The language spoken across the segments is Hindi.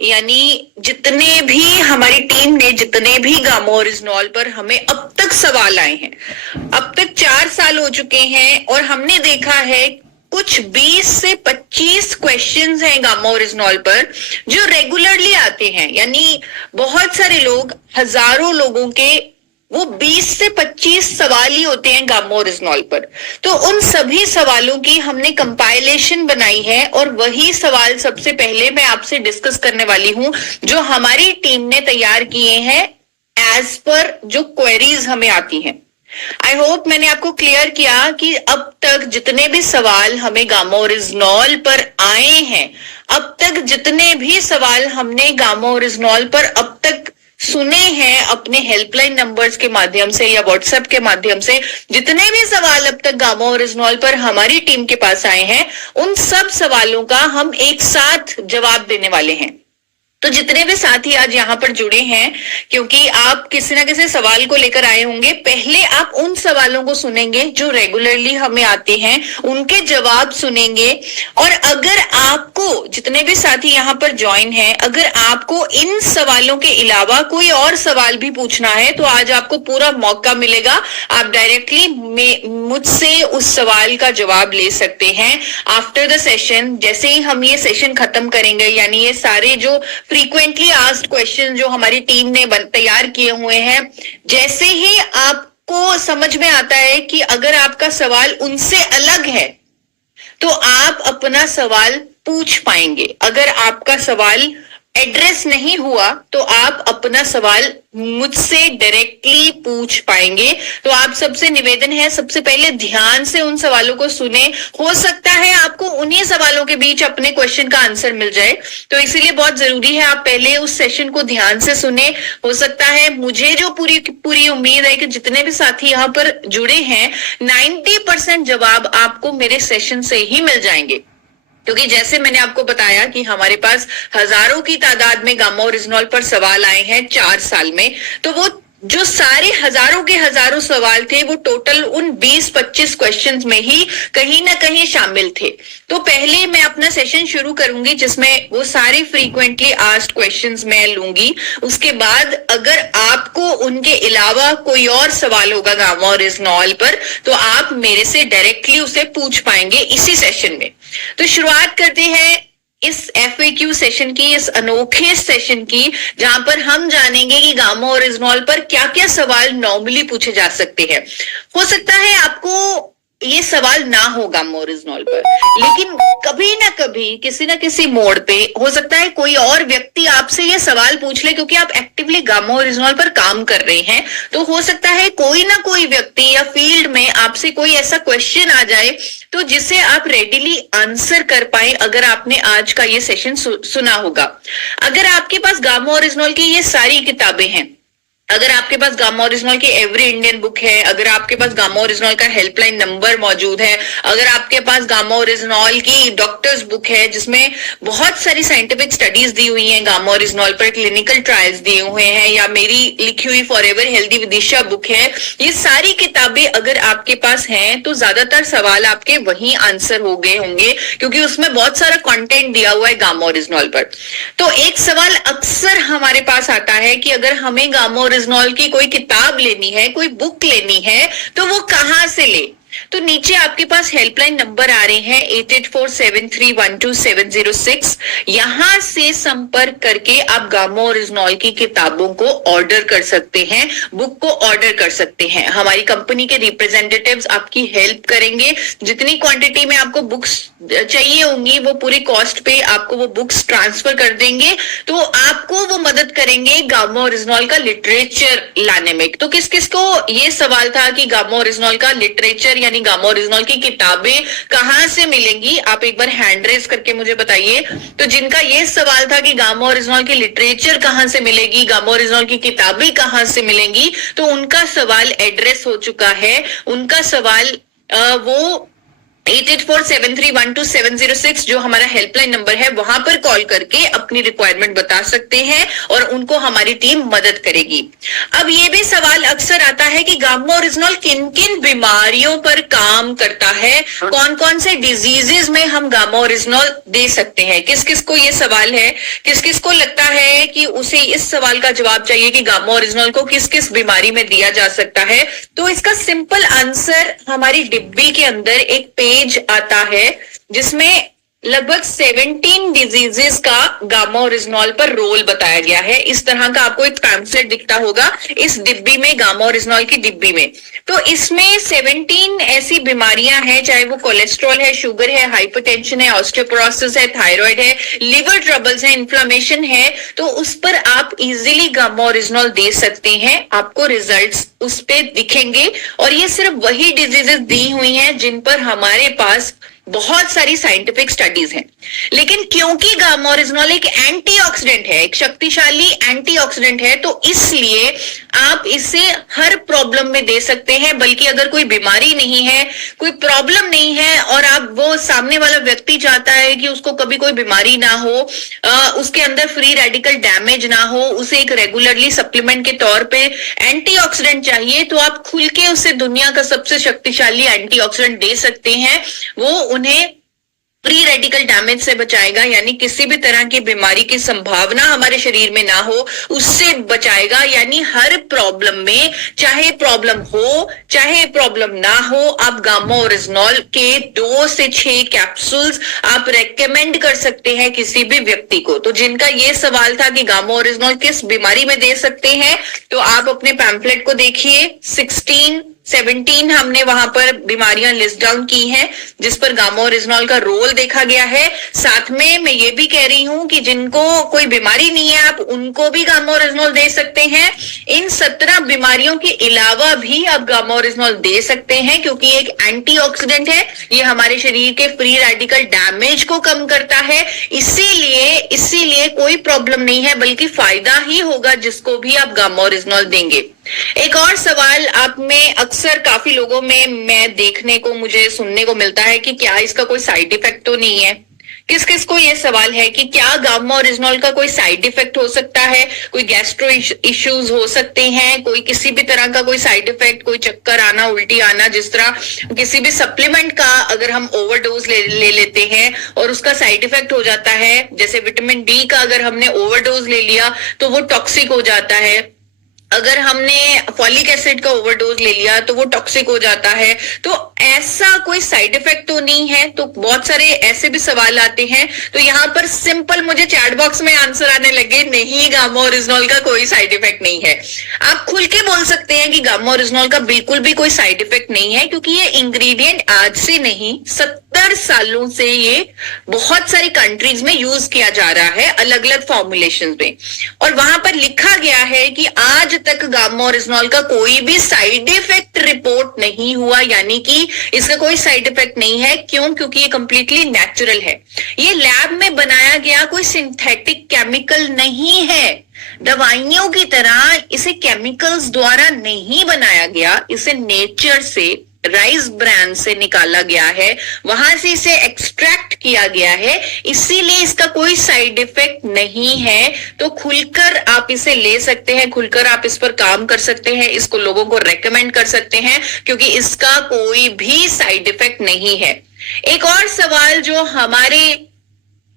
यानी जितने भी हमारी टीम ने जितने भी गामा ओरिजिनॉल पर हमें अब तक सवाल आए हैं, अब तक 4 साल हो चुके हैं और हमने देखा है कुछ 20 से 25 क्वेश्चंस हैं गामा ओरिजिनॉल पर जो रेगुलरली आते हैं। यानी बहुत सारे लोग, हजारों लोगों के वो 20 से 25 सवाल ही होते हैं गामा ओरिजिनॉल पर। तो उन सभी सवालों की हमने कंपाइलेशन बनाई है और वही सवाल सबसे पहले मैं आपसे डिस्कस करने वाली हूं जो हमारी टीम ने तैयार किए हैं एज पर जो क्वेरीज हमें आती हैं। आई होप मैंने आपको क्लियर किया कि अब तक जितने भी सवाल हमें गामा ओरिजिनॉल पर आए हैं, अब तक जितने भी सवाल हमने गामा ओरिजिनॉल पर अब तक सुने हैं अपने हेल्पलाइन नंबर्स के माध्यम से या व्हाट्सएप के माध्यम से, जितने भी सवाल अब तक गामा ओरिजिनॉल पर हमारी टीम के पास आए हैं, उन सब सवालों का हम एक साथ जवाब देने वाले हैं। तो जितने भी साथी आज यहाँ पर जुड़े हैं, क्योंकि आप किसी ना किसी सवाल को लेकर आए होंगे, पहले आप उन सवालों को सुनेंगे जो रेगुलरली हमें आते हैं, उनके जवाब सुनेंगे। और अगर आपको, जितने भी साथी यहाँ पर ज्वाइन हैं, अगर आपको इन सवालों के अलावा कोई और सवाल भी पूछना है तो आज आपको पूरा मौका मिलेगा। आप डायरेक्टली मुझसे उस सवाल का जवाब ले सकते हैं आफ्टर द सेशन। जैसे ही हम ये सेशन खत्म करेंगे, यानी ये सारे जो फ्रीक्वेंटली आस्क्ड क्वेश्चन जो हमारी टीम ने तैयार किए हुए हैं, जैसे ही आपको समझ में आता है कि अगर आपका सवाल उनसे अलग है तो आप अपना सवाल पूछ पाएंगे। अगर आपका सवाल एड्रेस नहीं हुआ तो आप अपना सवाल मुझसे डायरेक्टली पूछ पाएंगे। तो आप सबसे निवेदन है, सबसे पहले ध्यान से उन सवालों को सुने। हो सकता है आपको उन्हीं सवालों के बीच अपने क्वेश्चन का आंसर मिल जाए, तो इसीलिए बहुत जरूरी है आप पहले उस सेशन को ध्यान से सुने। हो सकता है, मुझे जो पूरी उम्मीद है कि जितने भी साथी यहाँ पर जुड़े हैं, 90% जवाब आपको मेरे सेशन से ही मिल जाएंगे। क्योंकि जैसे मैंने आपको बताया कि हमारे पास हजारों की तादाद में गामा ओरिजिनॉल पर सवाल आए हैं 4 साल में, तो वो जो सारे हजारों के हजारों सवाल थे वो टोटल उन 20-25 क्वेश्चंस में ही कहीं ना कहीं शामिल थे। तो पहले मैं अपना सेशन शुरू करूंगी जिसमें वो सारे फ्रीक्वेंटली आस्क्ड क्वेश्चंस मैं लूंगी। उसके बाद अगर आपको उनके अलावा कोई और सवाल होगा गामा ओरिजिनॉल पर तो आप मेरे से डायरेक्टली उसे पूछ पाएंगे इसी सेशन में। तो शुरुआत करते हैं इस FAQ सेशन की, इस अनोखे सेशन की, जहां पर हम जानेंगे कि गामा ओरिजिनॉल पर क्या क्या सवाल नॉर्मली पूछे जा सकते हैं। हो सकता है आपको ये सवाल ना हो गामा ओरिजिनॉल पर, लेकिन कभी ना कभी किसी ना किसी मोड़ पे हो सकता है कोई और व्यक्ति आपसे ये सवाल पूछ ले, क्योंकि आप एक्टिवली गामा ओरिजिनॉल पर काम कर रहे हैं। तो हो सकता है कोई ना कोई व्यक्ति या फील्ड में आपसे कोई ऐसा क्वेश्चन आ जाए तो जिसे आप रेडिली आंसर कर पाए अगर आपने आज का ये सेशन सुना होगा। अगर आपके पास गामा ओरिजिनॉल की ये सारी किताबें हैं, अगर आपके पास गामा ओरिजिनॉल की एवरी इंडियन बुक है, अगर आपके पास गामा ओरिजिनॉल का हेल्पलाइन नंबर मौजूद है, अगर आपके पास गामा ओरिजिनॉल की डॉक्टर्स बुक है जिसमें बहुत सारी साइंटिफिक स्टडीज दी हुई हैं, गामा ओरिजिनॉल पर क्लिनिकल ट्रायल्स दिए हुए हैं, या मेरी लिखी हुई फॉरएवर हेल्दी विदिशा बुक है, ये सारी किताबें अगर आपके पास हैं तो ज्यादातर सवाल आपके वहीं आंसर हो गए होंगे, क्योंकि उसमें बहुत सारा कंटेंट दिया हुआ है गामा ओरिजिनॉल पर। तो एक सवाल अक्सर हमारे पास आता है कि अगर हमें गामा ओरिजिनॉल की कोई किताब लेनी है, कोई बुक लेनी है, तो वो कहां से ले। तो नीचे आपके पास हेल्पलाइन नंबर आ रहे हैं 8847312706। यहां से संपर्क करके आप गामा ओरिजिनॉल की किताबों को ऑर्डर कर सकते हैं, बुक को ऑर्डर कर सकते हैं। हमारी कंपनी के रिप्रेजेंटेटिव्स आपकी हेल्प करेंगे। जितनी क्वांटिटी में आपको बुक्स चाहिए होंगी वो पूरी कॉस्ट पे आपको वो बुक्स ट्रांसफर कर देंगे। तो आपको वो मदद करेंगे गामा ओरिजिनॉल का लिटरेचर लाने में। तो किस किस को ये सवाल था कि गामा ओरिजिनॉल का लिटरेचर यानी गामा ओरिजिनॉल की किताबें कहां से मिलेंगी, आप एक बार हैंड रेज करके मुझे बताइए। तो जिनका ये सवाल था कि गामा ओरिजिनॉल की लिटरेचर कहां से मिलेगी, गामा ओरिजिनॉल की किताबें कहां से मिलेंगी, तो उनका सवाल एड्रेस हो चुका है। उनका सवाल वो 8847312706 जो हमारा हेल्पलाइन नंबर है, वहां पर कॉल करके अपनी रिक्वायरमेंट बता सकते हैं और उनको हमारी टीम मदद करेगी। अब ये भी सवाल अक्सर आता है कि गामा ओरिजिनॉल किन किन बीमारियों पर काम करता है, कौन कौन से डिजीजेस में हम गामा ओरिजिनॉल दे सकते हैं। किस किस को ये सवाल है, किस किस को लगता है कि उसे इस सवाल का जवाब चाहिए कि गामा ओरिजिनॉल को किस किस बीमारी में दिया जा सकता है। तो इसका सिंपल आंसर हमारी डिब्बी के अंदर एक पेज आता है जिसमें लगभग 17 डिजीजेस का गामा ओरिजिनॉल पर रोल बताया गया है। इस तरह का आपको एक पैम्फलेट दिखता होगा इस डिब्बी में, गामा ओरिजिनॉल की डिब्बी में। तो इसमें 17 ऐसी बीमारियां हैं, चाहे वो कोलेस्ट्रॉल है, शुगर है, हाइपरटेंशन है, ऑस्टियोपोरोसिस है, थायराइड है, लिवर ट्रबल्स है, इन्फ्लेमेशन है, तो उस पर आप इजीली गामा ओरिजिनॉल दे सकते हैं। आपको रिजल्ट्स उस पे दिखेंगे और ये सिर्फ वही डिजीजेस दी हुई हैं जिन पर हमारे पास बहुत सारी साइंटिफिक स्टडीज हैं। लेकिन क्योंकि गामा ओरिजिनॉल एक एंटीऑक्सीडेंट है, एक शक्तिशाली एंटीऑक्सीडेंट है, तो इसलिए आप इसे हर प्रॉब्लम में दे सकते हैं। बल्कि अगर कोई बीमारी नहीं है, कोई प्रॉब्लम नहीं है और आप वो सामने वाला व्यक्ति चाहता है कि उसको कभी कोई बीमारी ना हो, उसके अंदर फ्री रेडिकल डैमेज ना हो, उसे एक रेगुलरली सप्लीमेंट के तौर पे एंटीऑक्सीडेंट चाहिए, तो आप खुल के उसे दुनिया का सबसे शक्तिशाली एंटीऑक्सीडेंट दे सकते हैं। वो उन्हें फ्री रेडिकल डैमेज से बचाएगा, यानी किसी भी तरह की बीमारी की संभावना हमारे शरीर में ना हो उससे बचाएगा। यानी हर प्रॉब्लम में, चाहे प्रॉब्लम हो चाहे प्रॉब्लम ना हो, आप गामा ओरिजिनॉल के 2 से 6 कैप्सूल्स आप रेकमेंड कर सकते हैं किसी भी व्यक्ति को। तो जिनका ये सवाल था कि गामा ओरिजिनॉल किस बीमारी में दे सकते हैं, तो आप अपने पैम्फलेट को देखिए, 17 हमने वहां पर बीमारियां लिस्ट डाउन की हैं जिस पर गामा ओरिजिनॉल का रोल देखा गया है। साथ में मैं ये भी कह रही हूं कि जिनको कोई बीमारी नहीं है, आप उनको भी गामा ओरिजिनॉल दे सकते हैं। इन 17 बीमारियों के अलावा भी आप गामा ओरिजिनॉल दे सकते हैं, क्योंकि एक एंटीऑक्सीडेंट है, ये हमारे शरीर के फ्री रेडिकल डैमेज को कम करता है। इसीलिए कोई प्रॉब्लम नहीं है, बल्कि फायदा ही होगा जिसको भी आप गामा ओरिजिनॉल देंगे। एक और सवाल आप में अक्सर काफी लोगों में मैं देखने को, मुझे सुनने को मिलता है कि क्या इसका कोई साइड इफेक्ट तो नहीं है। किस किस को ये सवाल है कि क्या गामा ओरिजिनॉल का कोई साइड इफेक्ट हो सकता है, कोई गैस्ट्रो इश्यूज हो सकते हैं, कोई किसी भी तरह का कोई साइड इफेक्ट, कोई चक्कर आना, उल्टी आना, जिस तरह किसी भी सप्लीमेंट का अगर हम ओवरडोज ले लेते हैं और उसका साइड इफेक्ट हो जाता है, जैसे विटामिन डी का अगर हमने ओवरडोज ले लिया तो वो टॉक्सिक हो जाता है, अगर हमने फॉलिक एसिड का ओवरडोज ले लिया तो वो टॉक्सिक हो जाता है। तो ऐसा कोई साइड इफेक्ट तो नहीं है। तो बहुत सारे ऐसे भी सवाल आते हैं, तो यहाँ पर सिंपल मुझे चैट बॉक्स में आंसर आने लगे, नहीं गामा ओरिजिनॉल का कोई साइड इफेक्ट नहीं है। आप खुल के बोल सकते हैं कि गामा ओरिजिनॉल का बिल्कुल भी कोई साइड इफेक्ट नहीं है, क्योंकि ये इंग्रेडिएंट आज से नहीं 70 सालों से ये बहुत सारी कंट्रीज में यूज किया जा रहा है, अलग अलग फॉर्मुलेशन में, और वहां पर लिखा गया है कि आज तक गामा ओरिजिनॉल का कोई भी साइड इफेक्ट रिपोर्ट नहीं हुआ, यानी कि इसका कोई साइड इफेक्ट नहीं है। क्यों? क्योंकि ये कंप्लीटली नेचुरल है, ये लैब में बनाया गया कोई सिंथेटिक केमिकल नहीं है। दवाइयों की तरह इसे केमिकल्स द्वारा नहीं बनाया गया, इसे नेचर से, राइस ब्रांड से निकाला गया है, वहां से इसे एक्सट्रैक्ट किया गया है, इसीलिए इसका कोई साइड इफेक्ट नहीं है। तो खुलकर आप इसे ले सकते हैं, खुलकर आप इस पर काम कर सकते हैं, इसको लोगों को रेकमेंड कर सकते हैं, क्योंकि इसका कोई भी साइड इफेक्ट नहीं है। एक और सवाल जो हमारे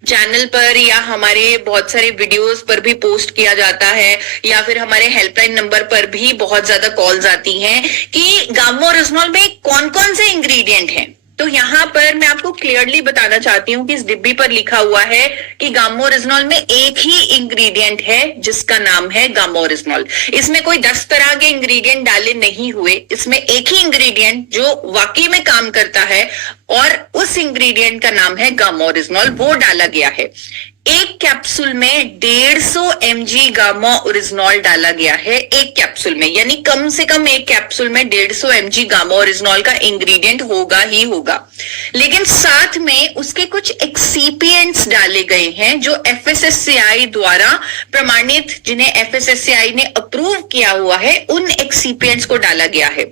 चैनल पर या हमारे बहुत सारे वीडियोस पर भी पोस्ट किया जाता है, या फिर हमारे हेल्पलाइन नंबर पर भी बहुत ज्यादा कॉल्स आती हैं कि गामा ओरिजिनॉल में कौन कौन से इंग्रेडिएंट हैं। तो यहाँ पर मैं आपको क्लियरली बताना चाहती हूँ कि इस डिब्बी पर लिखा हुआ है कि गामा ओरिजिनॉल में एक ही इंग्रेडिएंट है जिसका नाम है गामा ओरिजिनॉल। इसमें कोई 10 तरह के इंग्रेडिएंट डाले नहीं हुए, इसमें एक ही इंग्रेडिएंट जो वाकई में काम करता है और उस इंग्रेडिएंट का नाम है गामा ओरिजिनॉल, वो डाला गया है। एक कैप्सूल में 150 mg गामा ओरिजिनॉल डाला गया है, एक कैप्सूल में, यानी कम से कम एक कैप्सूल में 150 mg गामा ओरिजिनॉल का इंग्रेडिएंट होगा ही होगा। लेकिन साथ में उसके कुछ एक्सीपिएंट्स डाले गए हैं जो FSSAI द्वारा प्रमाणित, जिन्हें FSSAI ने अप्रूव किया हुआ है, उन एक्सीपिएंट्स को डाला गया है।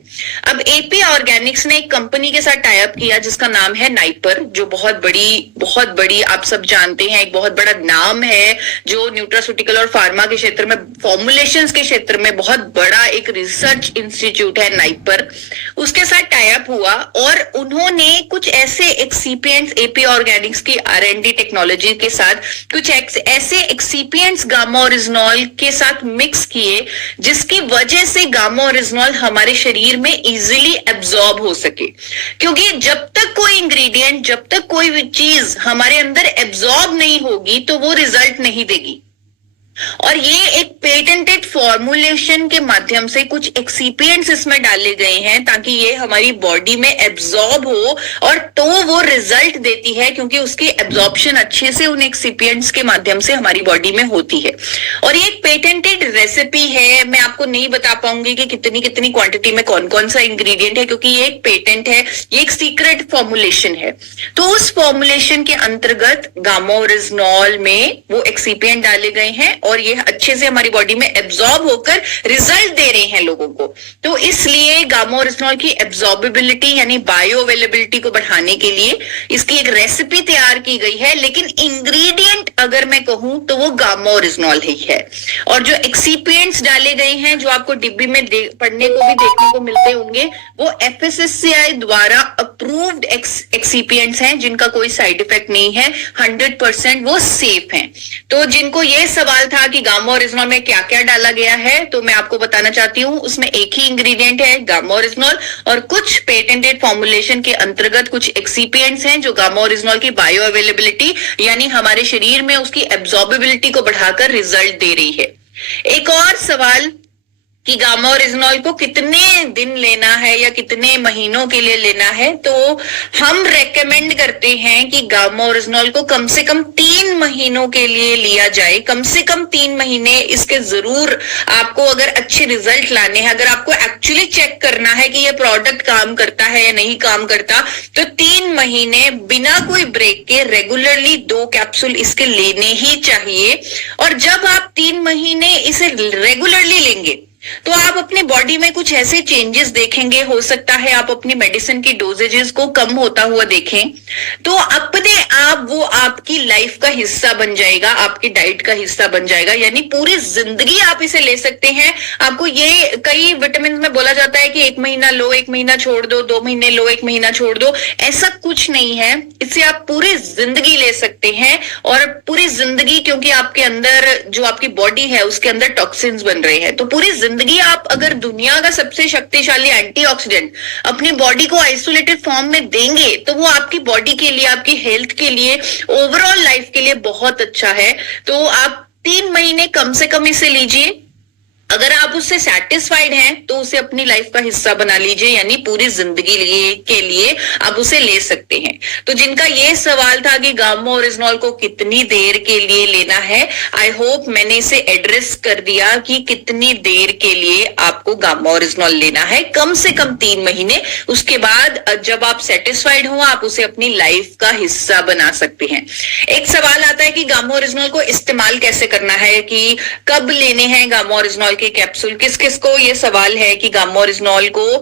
अब AP ऑर्गेनिक्स ने एक कंपनी के साथ टाई अप किया जिसका नाम है नाइपर, जो बहुत बड़ी आप सब जानते हैं, एक बहुत बड़ा नाम है, जो न्यूट्रास्यूटिकल और फार्मा के क्षेत्र में, फॉर्मुलेशंस के क्षेत्र में बहुत बड़ा एक रिसर्च इंस्टीट्यूट है नाइपर। उसके साथ टाई अप हुआ और उन्होंने कुछ ऐसे एक्सीपिएंट्स AP ऑर्गेनिक्स की R&D टेक्नोलॉजी के साथ कुछ ऐसे एक्सीपिएंट्स गामा ओरिजिनॉल के साथ मिक्स किए जिसकी वजह से गामा ओरिजिनॉल हमारे शरीर में इजीली एब्जॉर्ब हो सके। क्योंकि जब तक कोई इंग्रेडिएंट, जब तक कोई भी चीज हमारे अंदर एब्जॉर्ब नहीं होगी तो वो रिजल्ट नहीं देगी। और ये एक पेटेंटेड फॉर्मुलेशन के माध्यम से कुछ एक्सीपिएंट्स इसमें डाले गए हैं ताकि ये हमारी बॉडी में एब्जॉर्ब हो, और तो वो रिजल्ट देती है क्योंकि उसकी एब्जॉर्प्शन अच्छे से उन एक्सीपिएंट्स के माध्यम से हमारी बॉडी में होती है। और ये एक पेटेंटेड रेसिपी है। मैं आपको नहीं बता पाऊंगी कि कितनी कितनी क्वांटिटी में कौन कौन सा इंग्रेडिएंट है, क्योंकि ये एक पेटेंट है, ये एक सीक्रेट फॉर्मुलेशन है। तो उस फॉर्मुलेशन के अंतर्गत गामा ओरिजिनॉल में वो एक्सीपिएंट डाले गए हैं और ये अच्छे से हमारी बॉडी में एब्जॉर्ब होकर रिजल्ट दे रहे हैं लोगों को। तो इसलिए गामा ओरिजिनॉल की एब्जॉर्बेबिलिटी यानी बायो अवेलेबिलिटी को बढ़ाने के लिए इसकी एक रेसिपी तैयार की गई है। लेकिन इंग्रेडिएंट अगर मैं कहूं तो वो गामा ओरिजिनॉल ही है। और जो एक्सीपिएंट्स डाले गए हैं, जो आपको डिब्बी में पढ़ने को भी देखने को मिलते होंगे, वो FSSAI द्वारा अप्रूव्ड एक्सीपिएंट्स हैं जिनका कोई साइड इफेक्ट नहीं है, 100% वो सेफ हैं। तो जिनको ये सवाल था कि गामा ओरिजिनॉल में क्या क्या डाला गया है, तो मैं आपको बताना चाहती हूँ उसमें एक ही इंग्रेडिएंट है, गामा ओरिजिनॉल, और कुछ पेटेंटेड फॉर्मुलेशन के अंतर्गत कुछ एक्सीपिएंट्स हैं जो गामा ओरिजिनॉल की बायो अवेलेबिलिटी यानी हमारे शरीर में उसकी एब्जॉर्बेबिलिटी को बढ़ाकर रिजल्ट दे रही है। एक और सवाल कि गामा ओरिजिनॉल को कितने दिन लेना है या कितने महीनों के लिए लेना है, तो हम रेकमेंड करते हैं कि गामा ओरिजिनॉल को कम से कम 3 महीनों के लिए लिया जाए। कम से कम 3 महीने इसके जरूर आपको, अगर अच्छे रिजल्ट लाने हैं, अगर आपको एक्चुअली चेक करना है कि ये प्रोडक्ट काम करता है या नहीं काम करता, तो 3 महीने बिना कोई ब्रेक के रेगुलरली 2 कैप्सूल इसके लेने ही चाहिए। और जब आप 3 महीने इसे रेगुलरली लेंगे तो आप अपनी बॉडी में कुछ ऐसे चेंजेस देखेंगे। हो सकता है आप अपनी मेडिसिन की डोजेजेस को कम होता हुआ देखें, तो अपने आप वो आपकी लाइफ का हिस्सा बन जाएगा, आपकी डाइट का हिस्सा बन जाएगा, यानी पूरी जिंदगी आप इसे ले सकते हैं। आपको ये कई विटामिन में बोला जाता है कि 1 महीना लो, 1 महीना छोड़ दो, 2 महीने लो, 1 महीना छोड़ दो, ऐसा कुछ नहीं है। इसे आप पूरी जिंदगी ले सकते हैं। और पूरी जिंदगी, क्योंकि आपके अंदर जो आपकी बॉडी है उसके अंदर टॉक्सिन्स बन रहे हैं, तो पूरी जिंदगी आप अगर दुनिया का सबसे शक्तिशाली एंटीऑक्सीडेंट अपनी बॉडी को आइसोलेटेड फॉर्म में देंगे तो वो आपकी बॉडी के लिए, आपकी हेल्थ के लिए, ओवरऑल लाइफ के लिए बहुत अच्छा है। तो आप 3 महीने कम से कम इसे लीजिए। अगर आप उससे सेटिस्फाइड हैं तो उसे अपनी लाइफ का हिस्सा बना लीजिए, यानी पूरी जिंदगी के लिए आप उसे ले सकते हैं। तो जिनका ये सवाल था कि गामा ओरिजिनॉल को कितनी देर के लिए लेना है, आई होप मैंने इसे एड्रेस कर दिया कि कितनी देर के लिए आपको गामा ओरिजिनॉल लेना है। कम से कम 3 महीने। उसके बाद जब आप सेटिस्फाइड हो आप उसे अपनी लाइफ का हिस्सा बना सकते हैं। एक सवाल आता है कि गामा ओरिजिनॉल को इस्तेमाल कैसे करना है, कि कब लेने हैं गामा ओरिजिनॉल के कैप्सूल। किस किस को ये सवाल है कि गामा ओरिजिनॉल को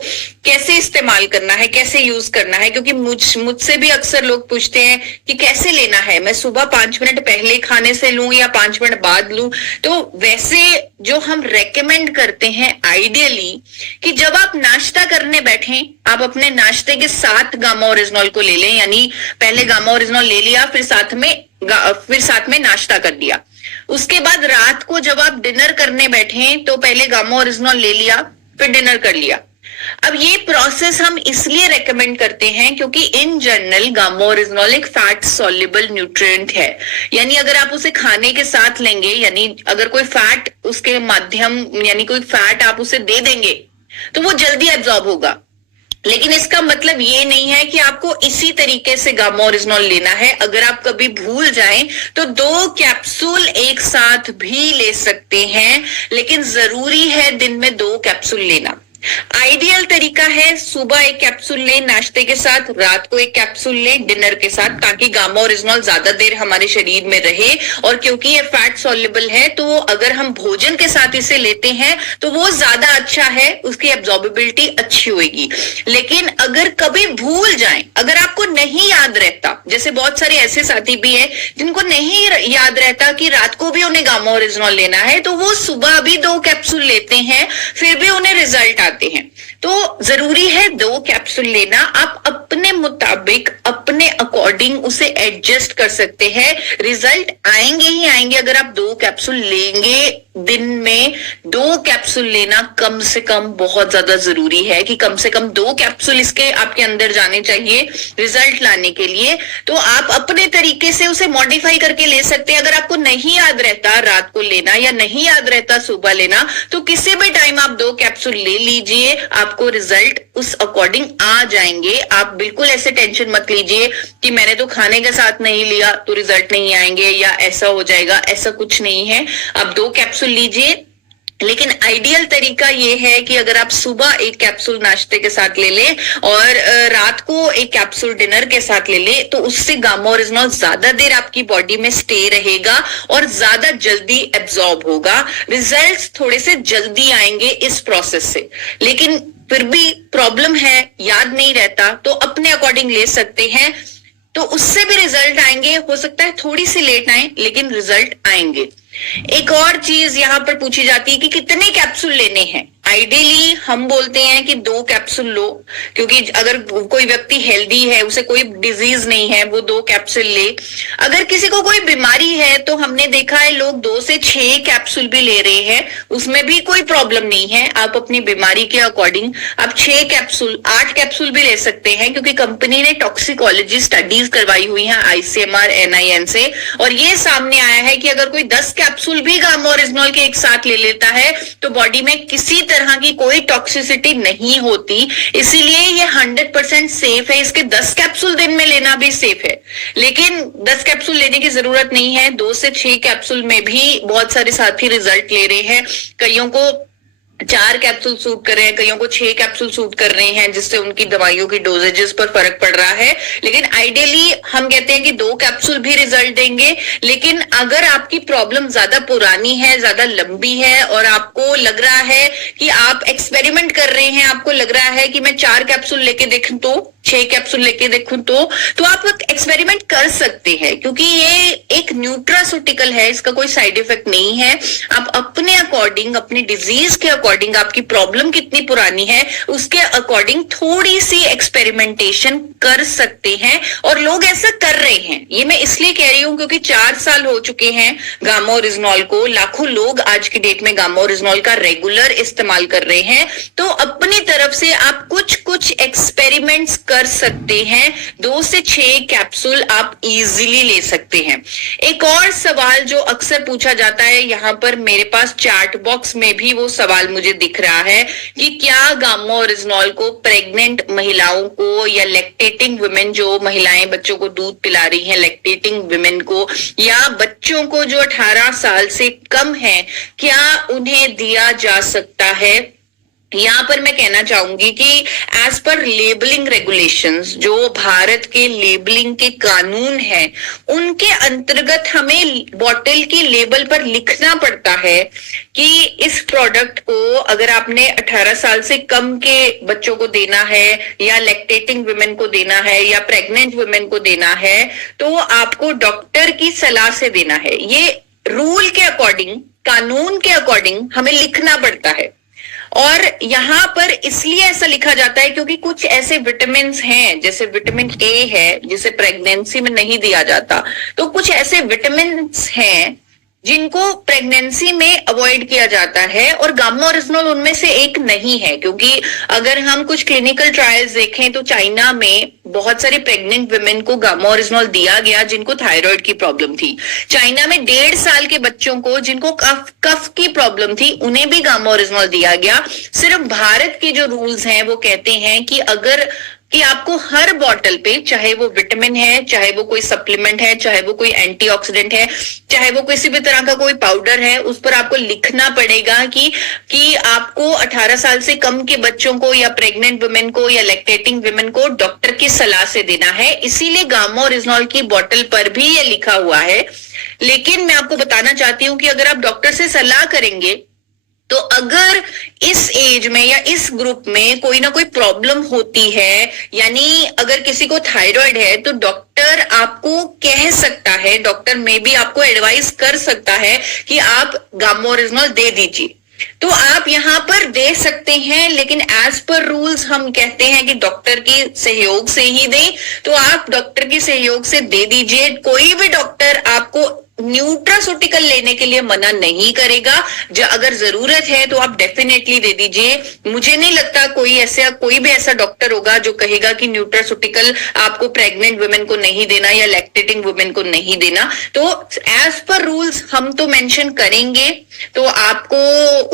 कैसे इस्तेमाल करना है, कैसे यूज करना है, क्योंकि मुझसे भी अक्सर लोग पूछते हैं कि कैसे लेना है, मैं सुबह 5 मिनट पहले खाने से लूं या 5 मिनट बाद लूं। तो वैसे जो हम रेकमेंड करते हैं आइडियली कि जब आप नाश्ता करने बैठें, आप अपने नाश्ते के साथ गामा ओरिजिनॉल को ले लें, यानी पहले गामा ओरिजिनॉल ले लिया, फिर साथ में नाश्ता कर दिया। उसके बाद रात को जब आप डिनर करने बैठे तो पहले गामा ओरिजिनॉल ले लिया, फिर डिनर कर लिया। अब ये प्रोसेस हम इसलिए रेकमेंड करते हैं क्योंकि इन जनरल गामा ओरिजिनॉल एक फैट सॉल्युबल न्यूट्रिएंट है, यानी अगर आप उसे खाने के साथ लेंगे, यानी अगर कोई फैट उसके माध्यम, यानी कोई फैट आप उसे दे देंगे तो वो जल्दी एब्जॉर्ब होगा। लेकिन इसका मतलब ये नहीं है कि आपको इसी तरीके से गामा ओरिजिनॉल लेना है। अगर आप कभी भूल जाएं तो 2 कैप्सूल एक साथ भी ले सकते हैं, लेकिन जरूरी है दिन में 2 कैप्सूल लेना। आइडियल तरीका है सुबह 1 कैप्सूल लें नाश्ते के साथ, रात को 1 कैप्सूल लें डिनर के साथ, ताकि गामा ओरिजिनॉल ज्यादा देर हमारे शरीर में रहे। और क्योंकि ये फैट सॉल्युबल है तो अगर हम भोजन के साथ इसे लेते हैं तो वो ज्यादा अच्छा है, उसकी एब्जॉर्बेबिलिटी अच्छी होगी। लेकिन अगर कभी भूल जाएं, अगर आपको नहीं याद रहता, जैसे बहुत सारे ऐसे साथी भी हैं जिनको नहीं याद रहता कि रात को भी उन्हें गामा ओरिजिनॉल लेना है, तो वो सुबह भी 2 कैप्सूल लेते हैं, फिर भी उन्हें रिजल्ट आते हैं। तो जरूरी है 2 कैप्सूल लेना। आप अपने मुताबिक अपने अकॉर्डिंग उसे एडजस्ट कर सकते हैं, रिजल्ट आएंगे ही आएंगे। अगर आप 2 कैप्सूल लेंगे, दिन में 2 कैप्सूल लेना कम से कम बहुत ज्यादा जरूरी है कि कम से कम 2 कैप्सूल इसके आपके अंदर जाने चाहिए रिजल्ट लाने के लिए। तो आप अपने तरीके से उसे मॉडिफाई करके ले सकते हैं। अगर आपको नहीं याद रहता रात को लेना या नहीं याद रहता सुबह लेना, तो किसी भी टाइम आप 2 कैप्सूल ले लीजिए, आपको रिजल्ट उस अकॉर्डिंग आ जाएंगे। आप बिल्कुल ऐसे टेंशन मत लीजिए कि मैंने तो खाने के साथ नहीं लिया तो रिजल्ट नहीं आएंगे या ऐसा हो जाएगा, ऐसा कुछ नहीं है। आप 2 कैप्सूल लीजिए, लेकिन आइडियल तरीका ये है कि अगर आप सुबह 1 कैप्सूल नाश्ते के साथ ले लें और रात को 1 कैप्सूल डिनर के साथ ले लें, तो उससे गामा ओरिजिनॉल ज्यादा देर आपकी बॉडी में स्टे रहेगा और ज्यादा जल्दी एब्जॉर्ब होगा। रिजल्ट्स थोड़े से जल्दी आएंगे इस प्रोसेस से। लेकिन फिर भी प्रॉब्लम है, याद नहीं रहता, तो अपने अकॉर्डिंग ले सकते हैं, तो उससे भी रिजल्ट आएंगे। हो सकता है थोड़ी सी लेट आए, लेकिन रिजल्ट आएंगे। एक और चीज यहां पर पूछी जाती है कि कितने कैप्सूल लेने हैं। आइडियली हम बोलते हैं कि 2 कैप्सूल लो, क्योंकि अगर कोई व्यक्ति हेल्दी है, उसे कोई डिजीज नहीं है, वो 2 कैप्सूल ले। अगर किसी को कोई बीमारी है तो हमने देखा है लोग 2 से 6 कैप्सूल भी ले रहे हैं, उसमें भी कोई प्रॉब्लम नहीं है। आप अपनी बीमारी के अकॉर्डिंग आप 6 कैप्सूल 8 कैप्सूल भी ले सकते हैं, क्योंकि कंपनी ने टॉक्सिकोलॉजी स्टडीज करवाई हुई है ICMR NIN से, और ये सामने आया है कि अगर कोई 10 कैप्सूल भी गामा ओरिजिनॉल के एक साथ ले लेता है तो बॉडी में किसी तरह की कोई टॉक्सिसिटी नहीं होती। इसीलिए ये 100% सेफ है। इसके 10 कैप्सूल दिन में लेना भी सेफ है, लेकिन 10 कैप्सूल लेने की जरूरत नहीं है। 2 से 6 कैप्सूल में भी बहुत सारे साथी रिजल्ट ले रहे हैं। कईयों को 4 कैप्सूल सूट कर रहे हैं, कईयों को 6 कैप्सूल सूट कर रहे हैं, जिससे उनकी दवाइयों की डोजेजेस पर फर्क पड़ रहा है। लेकिन आइडियली हम कहते हैं कि 2 कैप्सूल भी रिजल्ट देंगे। लेकिन अगर आपकी प्रॉब्लम ज्यादा पुरानी है, ज्यादा लंबी है और आपको लग रहा है कि आप एक्सपेरिमेंट कर रहे हैं, आपको लग रहा है कि मैं 4 कैप्सूल लेके देखूं तो 6 कैप्सूल लेके देखूं तो आप एक्सपेरिमेंट कर सकते हैं, क्योंकि ये एक न्यूट्रास्यूटिकल है, इसका कोई साइड इफेक्ट नहीं है। आप अपने अकॉर्डिंग, अपने डिजीज के अकॉर्डिंग, आपकी प्रॉब्लम कितनी पुरानी है उसके अकॉर्डिंग थोड़ी सी एक्सपेरिमेंटेशन कर सकते हैं, और लोग ऐसा कर रहे हैं। ये मैं इसलिए कह रही हूं क्योंकि 4 साल हो चुके हैं गामा ओरिजिनॉल को, लाखों लोग आज की डेट में गामा ओरिजिनॉल का रेगुलर इस्तेमाल कर रहे हैं। तो अपनी तरफ से आप कुछ एक्सपेरिमेंट्स कर सकते हैं। 2 से 6 कैप्सूल आप इजीली ले सकते हैं। एक और सवाल जो अक्सर पूछा जाता है, यहां पर मेरे पास चैट बॉक्स में भी वो सवाल मुझे दिख रहा है कि क्या गामा ओरिजिनॉल को प्रेग्नेंट महिलाओं को या लैक्टेटिंग वुमेन, जो महिलाएं बच्चों को दूध पिला रही हैं, लैक्टेटिंग वुमेन को या बच्चों को जो 18 साल से कम है, क्या उन्हें दिया जा सकता है? यहां पर मैं कहना चाहूंगी कि एज पर लेबलिंग रेगुलेशंस, जो भारत के लेबलिंग के कानून है, उनके अंतर्गत हमें बॉटल की लेबल पर लिखना पड़ता है कि इस प्रोडक्ट को अगर आपने 18 साल से कम के बच्चों को देना है या लैक्टेटिंग वुमेन को देना है या प्रेग्नेंट वुमेन को देना है, तो आपको डॉक्टर की सलाह से देना है। ये रूल के अकॉर्डिंग, कानून के अकॉर्डिंग हमें लिखना पड़ता है। और यहाँ पर इसलिए ऐसा लिखा जाता है क्योंकि कुछ ऐसे विटामिन हैं, जैसे विटामिन ए है जिसे प्रेगनेंसी में नहीं दिया जाता, तो कुछ ऐसे विटामिन हैं जिनको प्रेगनेंसी में अवॉइड किया जाता है, और गामा ओरिजिनॉल उनमें से एक नहीं है। क्योंकि अगर हम कुछ क्लिनिकल ट्रायल्स देखें तो चाइना में बहुत सारे प्रेग्नेंट वुमेन को गामा ओरिजिनॉल दिया गया जिनको थायराइड की प्रॉब्लम थी। चाइना में 1.5 साल के बच्चों को जिनको कफ की प्रॉब्लम थी उन्हें भी गामा ओरिजिनॉल दिया गया। सिर्फ भारत के जो रूल्स हैं वो कहते हैं कि अगर कि आपको हर बॉटल पे, चाहे वो विटामिन है, चाहे वो कोई सप्लीमेंट है, चाहे वो कोई एंटीऑक्सीडेंट है, चाहे वो किसी भी तरह का कोई पाउडर है, उस पर आपको लिखना पड़ेगा कि आपको 18 साल से कम के बच्चों को या प्रेग्नेंट वुमेन को या लैक्टेटिंग वुमेन को डॉक्टर की सलाह से देना है। इसीलिए गामा ओरिजिनॉल की बॉटल पर भी ये लिखा हुआ है। लेकिन मैं आपको बताना चाहती हूँ कि अगर आप डॉक्टर से सलाह करेंगे तो अगर इस एज में या इस ग्रुप में कोई ना कोई प्रॉब्लम होती है, यानी अगर किसी को थायराइड है, तो डॉक्टर आपको कह सकता है, डॉक्टर में भी आपको एडवाइस कर सकता है कि आप गामा ओरिजिनॉल दे दीजिए। तो आप यहाँ पर दे सकते हैं, लेकिन एज पर रूल्स हम कहते हैं कि डॉक्टर की सहयोग से ही दें। तो आप डॉक्टर की सहयोग से दे दीजिए। कोई भी डॉक्टर आपको न्यूट्रास्यूटिकल लेने के लिए मना नहीं करेगा। अगर जरूरत है तो आप डेफिनेटली दे दीजिए। मुझे नहीं लगता कोई भी ऐसा डॉक्टर होगा जो कहेगा कि न्यूट्रास्यूटिकल आपको प्रेग्नेंट वुमेन को नहीं देना या लैक्टेटिंग वुमेन को नहीं देना। तो एज पर रूल्स हम तो मेंशन करेंगे, तो आपको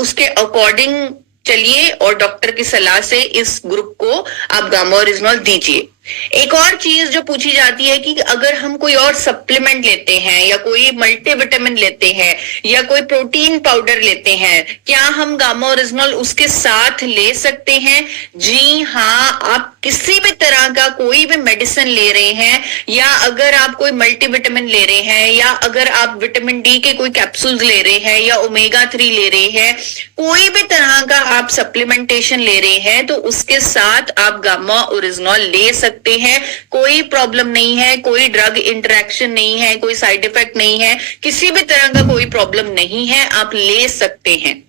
उसके अकॉर्डिंग चलिए और डॉक्टर की सलाह से इस ग्रुप को आप गामा ओरिजिनॉल दीजिए। एक और चीज जो पूछी जाती है कि अगर हम कोई और सप्लीमेंट लेते हैं या कोई मल्टीविटामिन लेते हैं या कोई प्रोटीन पाउडर लेते हैं, क्या हम गामा ओरिजिनॉल उसके साथ ले सकते हैं? जी हाँ, आप किसी भी तरह का कोई भी मेडिसिन ले रहे हैं, या अगर आप कोई मल्टीविटामिन ले रहे हैं, या अगर आप विटामिन डी के कोई कैप्सूल्स ले रहे हैं, या ओमेगा 3 ले रहे हैं, कोई भी तरह का आप सप्लीमेंटेशन ले रहे हैं, तो उसके साथ आप गामा ओरिजिनॉल ले सकते हैं। कोई प्रॉब्लम नहीं है, कोई ड्रग इंटरेक्शन नहीं है, कोई साइड इफेक्ट नहीं है, किसी भी तरह का कोई प्रॉब्लम नहीं है, आप ले सकते हैं।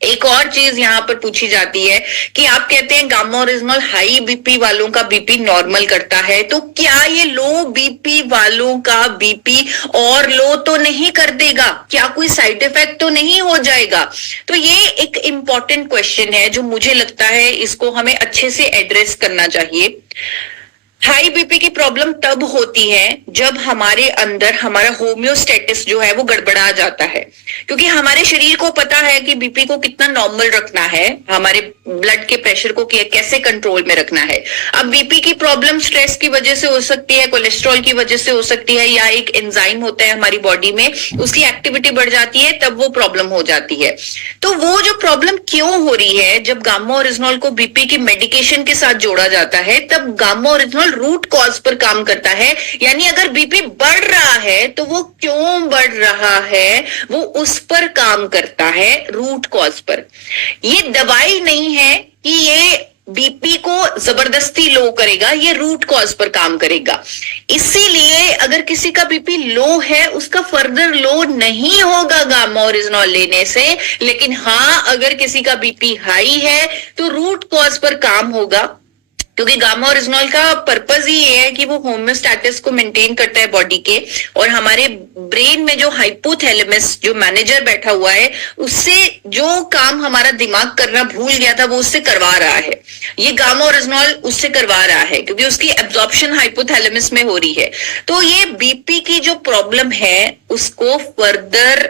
एक और चीज यहाँ पर पूछी जाती है कि आप कहते हैं गामा ओरिजिनॉल हाई बीपी वालों का बीपी नॉर्मल करता है, तो क्या ये लो बीपी वालों का बीपी और लो तो नहीं कर देगा? क्या कोई साइड इफेक्ट तो नहीं हो जाएगा? तो ये एक इंपॉर्टेंट क्वेश्चन है जो मुझे लगता है इसको हमें अच्छे से एड्रेस करना चाहिए। हाई बीपी की प्रॉब्लम तब होती है जब हमारे अंदर हमारा होम्योस्टेटिस जो है वो गड़बड़ा जाता है, क्योंकि हमारे शरीर को पता है कि बीपी को कितना नॉर्मल रखना है, हमारे ब्लड के प्रेशर को कैसे कंट्रोल में रखना है। अब बीपी की प्रॉब्लम स्ट्रेस की वजह से हो सकती है, कोलेस्ट्रॉल की वजह से हो सकती है, या एक एंजाइम होता है हमारी बॉडी में, उसकी एक्टिविटी बढ़ जाती है, तब वो प्रॉब्लम हो जाती है। तो वो जो प्रॉब्लम क्यों हो रही है, जब गामा ओरिजिनॉल को बीपी की मेडिकेशन के साथ जोड़ा जाता है, तब गामा ओरिजिनॉल रूट कॉज पर काम करता है। यानी अगर बीपी बढ़ रहा है तो वो क्यों बढ़ रहा है, वो उस पर काम करता है, रूट कॉज पर। ये दवाई नहीं है कि ये बीपी को जबरदस्ती लो करेगा, ये रूट कॉज पर काम करेगा। इसीलिए अगर किसी का बीपी लो है, उसका फर्दर लो नहीं होगा गामा ओरिजिनॉल लेने से। लेकिन हाँ, अगर किसी का बीपी हाई है तो रूट कॉज पर काम होगा, क्योंकि गामा ओरिजिनॉल का पर्पज ही ये है कि वो होम्योस्टेटिस को मेंटेन करता है बॉडी के, और हमारे ब्रेन में जो हाइपोथैलेमस जो मैनेजर बैठा हुआ है, उससे जो काम हमारा दिमाग करना भूल गया था वो उससे करवा रहा है। ये गामा ओरिजिनॉल उससे करवा रहा है क्योंकि उसकी एब्जॉर्प्शन हाइपोथैलेमस में हो रही है। तो ये बीपी की जो प्रॉब्लम है उसको फर्दर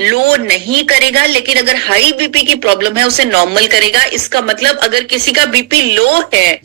लो नहीं करेगा, लेकिन अगर हाई बीपी की प्रॉब्लम है उसे नॉर्मल करेगा। इसका मतलब अगर किसी का बीपी लो है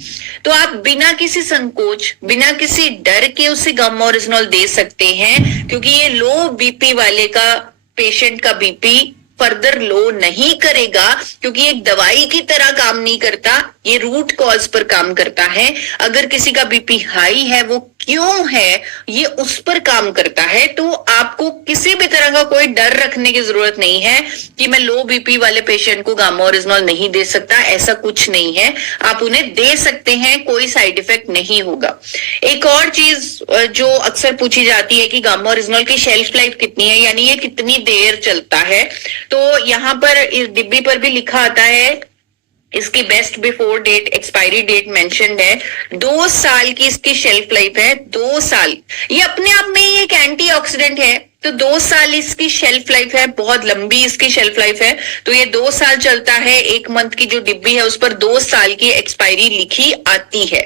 तो आप बिना किसी संकोच, बिना किसी डर के उसे गामा ओरिजिनॉल दे सकते हैं, क्योंकि ये लो बीपी वाले का पेशेंट का बीपी फर्दर लो नहीं करेगा, क्योंकि एक दवाई की तरह काम नहीं करता, ये रूट कॉज पर काम करता है। अगर किसी का बीपी हाई है, वो क्यों है, ये उस पर काम करता है। तो आपको किसी भी तरह का कोई डर रखने की जरूरत नहीं है कि मैं लो बीपी वाले पेशेंट को गामा ओरिजिनॉल नहीं दे सकता, ऐसा कुछ नहीं है। आप उन्हें दे सकते हैं, कोई साइड इफेक्ट नहीं होगा। एक और चीज जो अक्सर पूछी जाती है कि गामा ओरिजिनॉल की शेल्फ लाइफ कितनी है, यानी ये कितनी देर चलता है। तो यहाँ पर इस डिब्बी पर भी लिखा आता है, इसकी best before date, expiry date mentioned है। 2 साल की इसकी शेल्फ लाइफ है, 2 साल। ये अपने आप में ही एक एंटीऑक्सीडेंट है, तो 2 साल इसकी शेल्फ लाइफ है, बहुत लंबी इसकी शेल्फ लाइफ है। तो ये 2 साल चलता है। 1 मंथ की जो डिब्बी है उस पर 2 साल की एक्सपायरी लिखी आती है।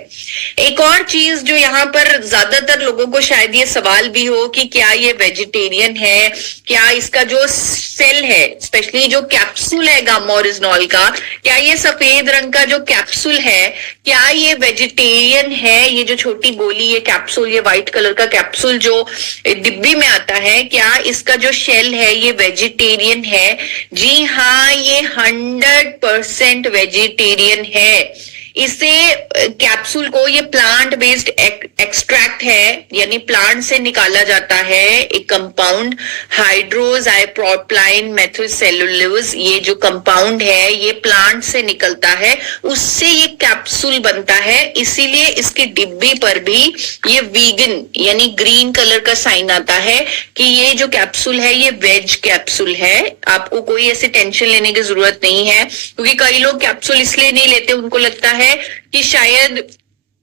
एक और चीज जो यहाँ पर ज्यादातर लोगों को शायद ये सवाल भी हो कि क्या ये वेजिटेरियन है, क्या इसका जो सेल है, स्पेशली जो कैप्सूल है गामा ओरिजिनॉल का, क्या ये सफेद रंग का जो कैप्सूल है, क्या ये वेजिटेरियन है? ये जो छोटी गोली, ये कैप्सूल, ये व्हाइट कलर का कैप्सूल जो डिब्बी में आता है, क्या इसका जो शेल है ये वेजिटेरियन है? जी हाँ, ये 100% वेजिटेरियन है। इसे कैप्सूल को, ये प्लांट बेस्ड एक्सट्रैक्ट है, यानी प्लांट से निकाला जाता है एक कंपाउंड हाइड्रोक्साइप्रोपाइल मेथिलसेलुलोज। ये जो कंपाउंड है ये प्लांट से निकलता है, उससे ये कैप्सूल बनता है। इसीलिए इसकी डिब्बी पर भी ये वीगन यानी ग्रीन कलर का साइन आता है कि ये जो कैप्सूल है ये वेज कैप्सूल है। आपको कोई ऐसी टेंशन लेने की जरूरत नहीं है, क्योंकि कई लोग कैप्सूल इसलिए नहीं लेते, उनको लगता है कि शायद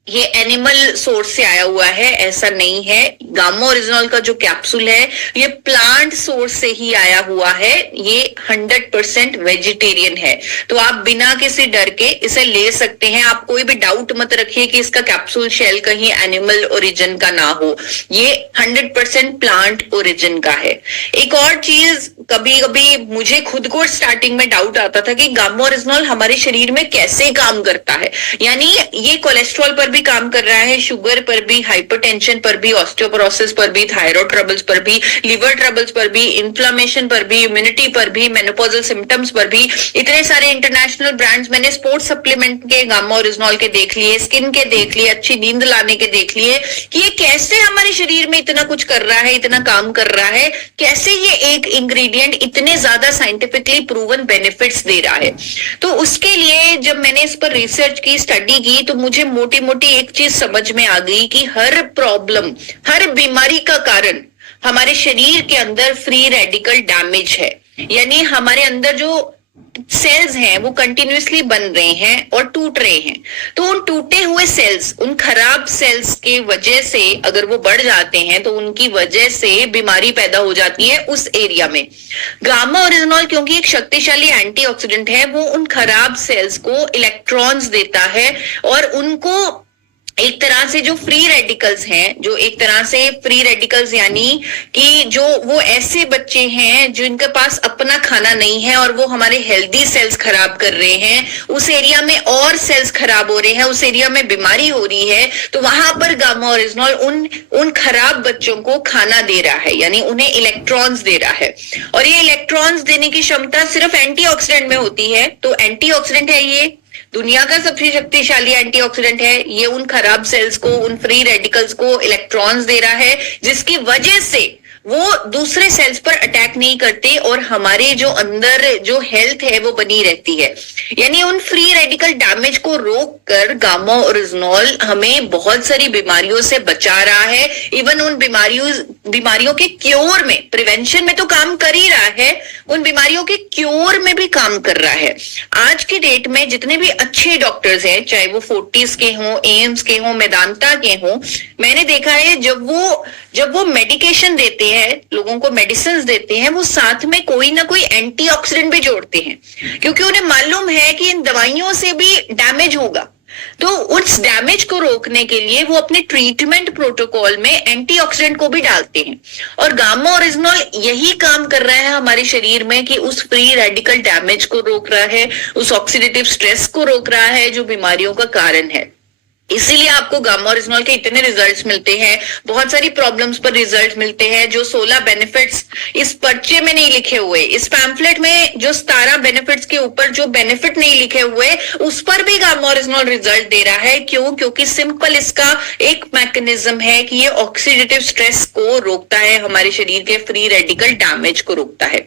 ये एनिमल सोर्स से आया हुआ है। ऐसा नहीं है। गामा ओरिजिनल का जो कैप्सूल है ये प्लांट सोर्स से ही आया हुआ है। ये 100% वेजिटेरियन है। तो आप बिना किसी डर के इसे ले सकते हैं। आप कोई भी डाउट मत रखिए कि इसका कैप्सूल शेल कहीं एनिमल ओरिजिन का ना हो। ये 100% प्लांट ओरिजिन का है। एक और चीज, कभी कभी मुझे खुद को स्टार्टिंग में डाउट आता था कि गामा ओरिजिनल हमारे शरीर में कैसे काम करता है। यानी ये कोलेस्ट्रॉल पर भी काम कर रहा है, शुगर पर भी, हाइपरटेंशन पर भी, ऑस्टियोपोरोसिस पर भी, थायराइड ट्रबल्स पर भी, लिवर ट्रबल्स पर भी, इन्फ्लामेशन पर भी, इम्यूनिटी पर भी, मेनोपॉजल सिम्टम्स पर भी। इतने सारे इंटरनेशनल ब्रांड्स मैंने स्पोर्ट्स सप्लीमेंट के गामा ओरिजिनल के देख लिए, स्किन के देख लिए, अच्छी नींद लाने के देख लिए कि ये कैसे हमारे शरीर में इतना कुछ कर रहा है, इतना काम कर रहा है, कैसे ये एक इंग्रेडिएंट इतने ज्यादा साइंटिफिकली प्रूवन बेनिफिट्स दे रहा है। तो उसके लिए जब मैंने इस पर रिसर्च की, स्टडी की, तो मुझे मोटी मोटी एक चीज समझ में आ गई कि हर प्रॉब्लम, हर बीमारी का कारण हमारे शरीर के अंदर फ्री रेडिकल डैमेज है। यानी हमारे अंदर जो सेल्स हैं वो कंटिन्यूअसली बन रहे हैं और टूट रहे हैं। तो उन टूटे हुए सेल्स, उन खराब सेल्स के वजह से अगर वो बढ़ जाते हैं तो उनकी वजह से बीमारी पैदा हो जाती है उस एरिया में। गामा ओरिजिनल क्योंकि एक शक्तिशाली एंटीऑक्सीडेंट है, वो उन खराब सेल्स को इलेक्ट्रॉन्स देता है और उनको एक तरह से जो फ्री रेडिकल्स हैं, जो एक तरह से फ्री रेडिकल्स यानी कि जो वो ऐसे बच्चे हैं जिनके पास अपना खाना नहीं है और वो हमारे हेल्दी सेल्स खराब कर रहे हैं, उस एरिया में और सेल्स खराब हो रहे हैं, उस एरिया में बीमारी हो रही है, तो वहां पर गामा ओरिजिनल उन खराब बच्चों को खाना दे रहा है, यानी उन्हें इलेक्ट्रॉन्स दे रहा है। और ये इलेक्ट्रॉन्स देने की क्षमता सिर्फ एंटीऑक्सीडेंट में होती है। तो एंटीऑक्सीडेंट है, ये दुनिया का सबसे शक्तिशाली एंटीऑक्सीडेंट है। ये उन खराब सेल्स को, उन फ्री रेडिकल्स को इलेक्ट्रॉन्स दे रहा है, जिसकी वजह से वो दूसरे सेल्स पर अटैक नहीं करते और हमारे जो अंदर जो हेल्थ है वो बनी रहती है। यानी उन फ्री रेडिकल डैमेज को रोक कर गामा ओरिजिनल हमें बहुत सारी बीमारियों से बचा रहा है। इवन उन बीमारियों के क्योर में, प्रिवेंशन में तो काम कर ही रहा है, उन बीमारियों के क्योर में भी काम कर रहा है। आज की डेट में जितने भी अच्छे डॉक्टर्स हैं, चाहे वो फोर्टिस के हों, एम्स के हों, मेदांता के हों, मैंने देखा है जब वो मेडिकेशन देते हैं, लोगों को मेडिसिन देते हैं, वो साथ में कोई ना कोई एंटीऑक्सीडेंट भी जोड़ते हैं, क्योंकि उन्हें मालूम है कि इन दवाइयों से भी डैमेज होगा। तो उस डैमेज को रोकने के लिए वो अपने ट्रीटमेंट प्रोटोकॉल में एंटीऑक्सीडेंट को भी डालते हैं। और गामा ओरिजिनल यही काम कर रहा है हमारे शरीर में कि उस फ्री रेडिकल डैमेज को रोक रहा है, उस ऑक्सीडेटिव स्ट्रेस को रोक रहा है जो बीमारियों का कारण है। इसीलिए आपको गामा ओरिजिनल के इतने रिजल्ट्स मिलते हैं, बहुत सारी प्रॉब्लम्स पर रिजल्ट मिलते हैं। जो 16 बेनिफिट्स इस पर्चे में नहीं लिखे हुए, इस पैम्फलेट में जो 17 बेनिफिट्स के ऊपर जो बेनिफिट नहीं लिखे हुए, उस पर भी गामा ओरिजिनल रिजल्ट दे रहा है। क्यों? क्योंकि सिंपल इसका एक मैकेनिज्म है कि ये ऑक्सीडेटिव स्ट्रेस को रोकता है, हमारे शरीर के फ्री रेडिकल डैमेज को रोकता है।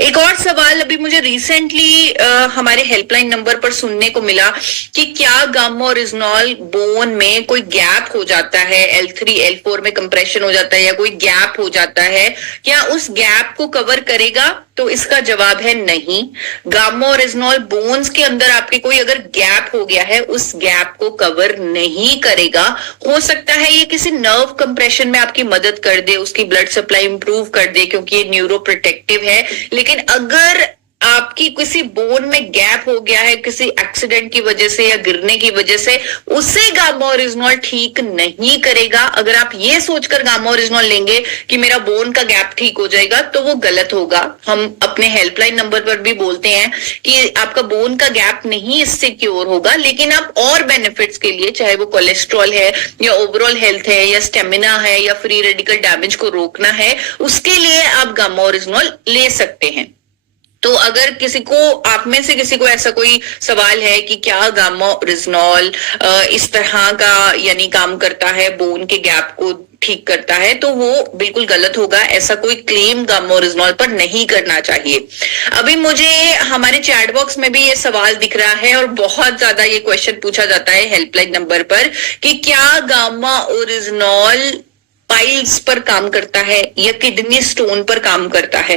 एक और सवाल अभी मुझे रिसेंटली हमारे हेल्पलाइन नंबर पर सुनने को मिला कि क्या गामा ओरिजिनल बोन में कोई गैप हो जाता है, L3 L4 में कंप्रेशन हो जाता है या कोई गैप हो जाता है, क्या उस गैप को कवर करेगा? तो इसका जवाब है नहीं। गामा ओरिजिनॉल बोन्स के अंदर आपके कोई अगर गैप हो गया है उस गैप को कवर नहीं करेगा। हो सकता है ये किसी नर्व कंप्रेशन में आपकी मदद कर दे, उसकी ब्लड सप्लाई इंप्रूव कर दे क्योंकि ये न्यूरो प्रोटेक्टिव है, लेकिन अगर आपकी किसी बोन में गैप हो गया है किसी एक्सीडेंट की वजह से या गिरने की वजह से, उसे गामा ओरिजिनॉल ठीक नहीं करेगा। अगर आप ये सोचकर गामा ओरिजिनॉल लेंगे कि मेरा बोन का गैप ठीक हो जाएगा तो वो गलत होगा। हम अपने हेल्पलाइन नंबर पर भी बोलते हैं कि आपका बोन का गैप नहीं इससे क्योर होगा, लेकिन आप और बेनिफिट्स के लिए, चाहे वो कोलेस्ट्रॉल है या ओवरऑल हेल्थ है या स्टेमिना है या फ्री रेडिकल डैमेज को रोकना है, उसके लिए आप गामा ओरिजिनॉल ले सकते हैं। तो अगर किसी को, आप में से किसी को ऐसा कोई सवाल है कि क्या गामा ओरिजिनॉल इस तरह का यानी काम करता है, बोन के गैप को ठीक करता है, तो वो बिल्कुल गलत होगा। ऐसा कोई क्लेम गामा ओरिजिनॉल पर नहीं करना चाहिए। अभी मुझे हमारे चैट बॉक्स में भी ये सवाल दिख रहा है और बहुत ज्यादा ये क्वेश्चन पूछा जाता है हेल्पलाइन नंबर पर कि क्या गामा ओरिजिनॉल पाइल्स पर काम करता है या किडनी स्टोन पर काम करता है।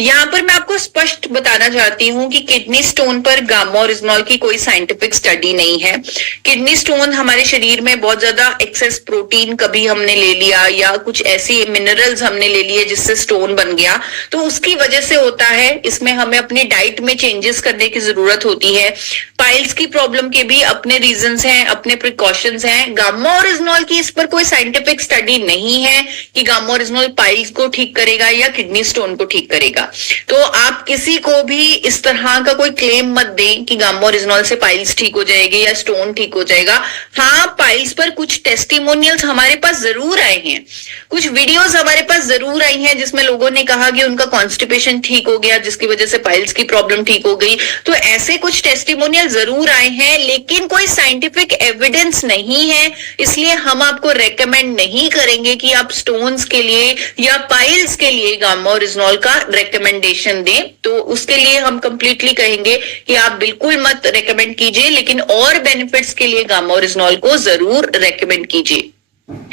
यहाँ पर मैं आपको स्पष्ट बताना चाहती हूँ कि किडनी स्टोन पर गामा ओरिजिनॉल की कोई साइंटिफिक स्टडी नहीं है। किडनी स्टोन हमारे शरीर में बहुत ज्यादा एक्सेस प्रोटीन कभी हमने ले लिया या कुछ ऐसी मिनरल्स हमने ले लिए जिससे स्टोन बन गया, तो उसकी वजह से होता है। इसमें हमें अपनी डाइट में चेंजेस करने की जरूरत होती है। पाइल्स की प्रॉब्लम के भी अपने रीजंस हैं, अपने प्रिकॉशंस हैं। गामा ओरिजिनॉल की इस पर कोई साइंटिफिक स्टडी नहीं है कि गामा ओरिजिनॉल पाइल्स को ठीक करेगा या किडनी स्टोन को ठीक करेगा। तो आप किसी को भी इस तरह का कोई क्लेम मत दें कि गामा ओरिजिनॉल से पाइल्स ठीक हो जाएगी या स्टोन ठीक हो जाएगा। हाँ, पाइल्स पर कुछ टेस्टिमोनियल्स हमारे पास जरूर आए हैं, कुछ वीडियोस हमारे पास जरूर आई हैं जिसमें लोगों ने कहा कि उनका कॉन्स्टिपेशन ठीक हो गया जिसकी वजह से पाइल्स की प्रॉब्लम ठीक हो गई। तो ऐसे कुछ टेस्टिमोनियल जरूर आए हैं, लेकिन कोई साइंटिफिक एविडेंस नहीं है, इसलिए हम आपको रेकमेंड नहीं करेंगे कि आप स्टोन्स के लिए या पाइल्स के लिए गामा ओरिजिनॉल का रेकमेंडेशन दें। तो उसके लिए हम कंप्लीटली कहेंगे कि आप बिल्कुल मत रेकमेंड कीजिए, लेकिन और बेनिफिट्स के लिए गामा ओरिजिनॉल को जरूर रेकमेंड कीजिए।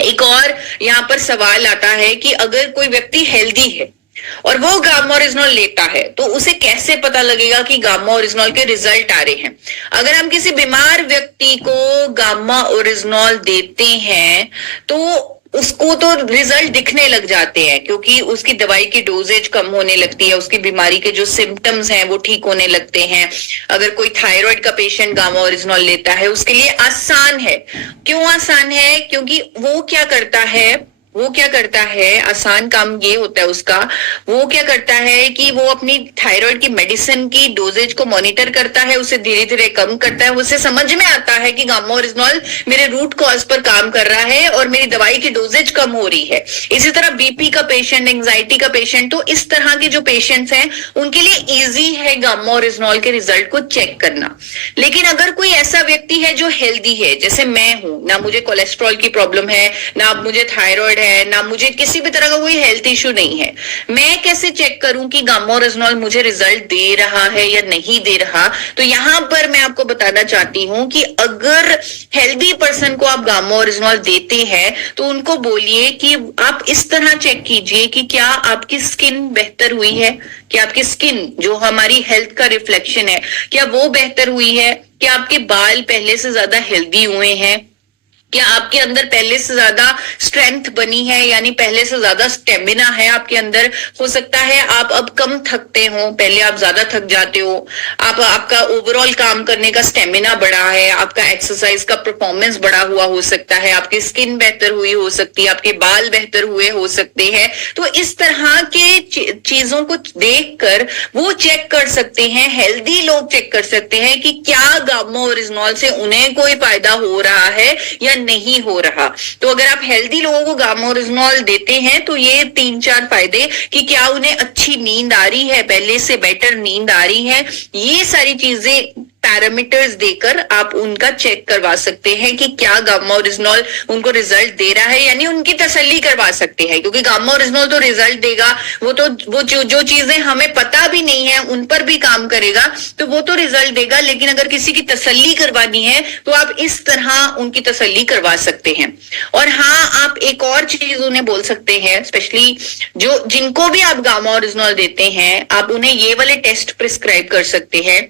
एक और यहाँ पर सवाल आता है कि अगर कोई व्यक्ति हेल्दी है और वो गामा ओरिजिनॉल लेता है तो उसे कैसे पता लगेगा कि गामा ओरिजिनॉल के रिजल्ट आ रहे हैं। अगर हम किसी बीमार व्यक्ति को गामा ओरिजिनॉल देते हैं तो उसको तो रिजल्ट दिखने लग जाते हैं, क्योंकि उसकी दवाई की डोजेज कम होने लगती है, उसकी बीमारी के जो सिम्टम्स हैं वो ठीक होने लगते हैं। अगर कोई थायराइड का पेशेंट गामा ओरिजिनॉल लेता है उसके लिए आसान है। क्यों आसान है? क्योंकि वो क्या करता है, आसान काम ये होता है उसका, वो क्या करता है कि वो अपनी थायराइड की मेडिसिन की डोजेज को मॉनिटर करता है, उसे धीरे धीरे कम करता है। उसे समझ में आता है कि गामा ओरिजिनॉल मेरे रूट कॉज पर काम कर रहा है और मेरी दवाई की डोजेज कम हो रही है। इसी तरह बीपी का पेशेंट, एंजाइटी का पेशेंट, तो इस तरह के जो पेशेंट्स हैं उनके लिए इजी है गामा ओरिजिनॉल के रिजल्ट को चेक करना। लेकिन अगर कोई ऐसा व्यक्ति है जो हेल्दी है, जैसे मैं हूं, ना मुझे कोलेस्ट्रॉल की प्रॉब्लम है, ना मुझे थायराइड है, ना मुझे किसी भी तरह का कोई हेल्थ इश्यू नहीं है, मैं कैसे चेक करूं कि गामा ओरिजिनॉल मुझे रिजल्ट दे रहा है या नहीं दे रहा? तो यहां पर मैं आपको बताना चाहती हूं कि अगर हेल्दी पर्सन को आप गामा ओरिजिनॉल देते हैं तो उनको बोलिए कि आप इस तरह चेक कीजिए कि क्या आपकी स्किन बेहतर हुई है, कि आपकी स्किन जो हमारी हेल्थ का रिफ्लेक्शन है क्या वो बेहतर हुई है, क्या आपके बाल पहले से ज्यादा हेल्दी हुए हैं, क्या आपके अंदर पहले से ज्यादा स्ट्रेंथ बनी है, यानी पहले से ज्यादा स्टेमिना है आपके अंदर। हो सकता है आप अब कम थकते हो, पहले आप ज्यादा थक जाते हो, आपका ओवरऑल काम करने का स्टेमिना बढ़ा है, आपका एक्सरसाइज का परफॉर्मेंस बढ़ा हुआ हो सकता है, आपकी स्किन बेहतर हुई हो सकती है, आपके बाल बेहतर हुए हो सकते हैं। तो इस तरह के चीजों को देखकर वो चेक कर सकते हैं, हेल्दी लोग चेक कर सकते हैं कि क्या गामा ओरिजिनॉल से उन्हें कोई फायदा हो रहा है या नहीं हो रहा। तो अगर आप हेल्दी लोगों को गामा ओरिजिनॉल देते हैं तो ये 3-4 फायदे कि क्या उन्हें अच्छी नींद आ रही है, पहले से बेटर नींद आ रही है, ये सारी चीजें पैरामीटर्स देकर आप उनका चेक करवा सकते हैं कि क्या गामा ओरिजिनॉल उनको रिजल्ट दे रहा है, यानी उनकी तसल्ली करवा सकते हैं, क्योंकि गामा ओरिजिनॉल तो रिजल्ट देगा, वो जो चीजें हमें पता भी नहीं है उन पर भी काम करेगा, तो वो तो रिजल्ट देगा। लेकिन अगर किसी की तसल्ली करवानी है तो आप इस तरह उनकी तसल्ली करवा सकते हैं। और हाँ, आप एक और चीज उन्हें बोल सकते हैं, स्पेशली जिनको भी आप गामा ओरिजिनॉल देते हैं, आप उन्हें ये वाले टेस्ट प्रिस्क्राइब कर सकते हैं।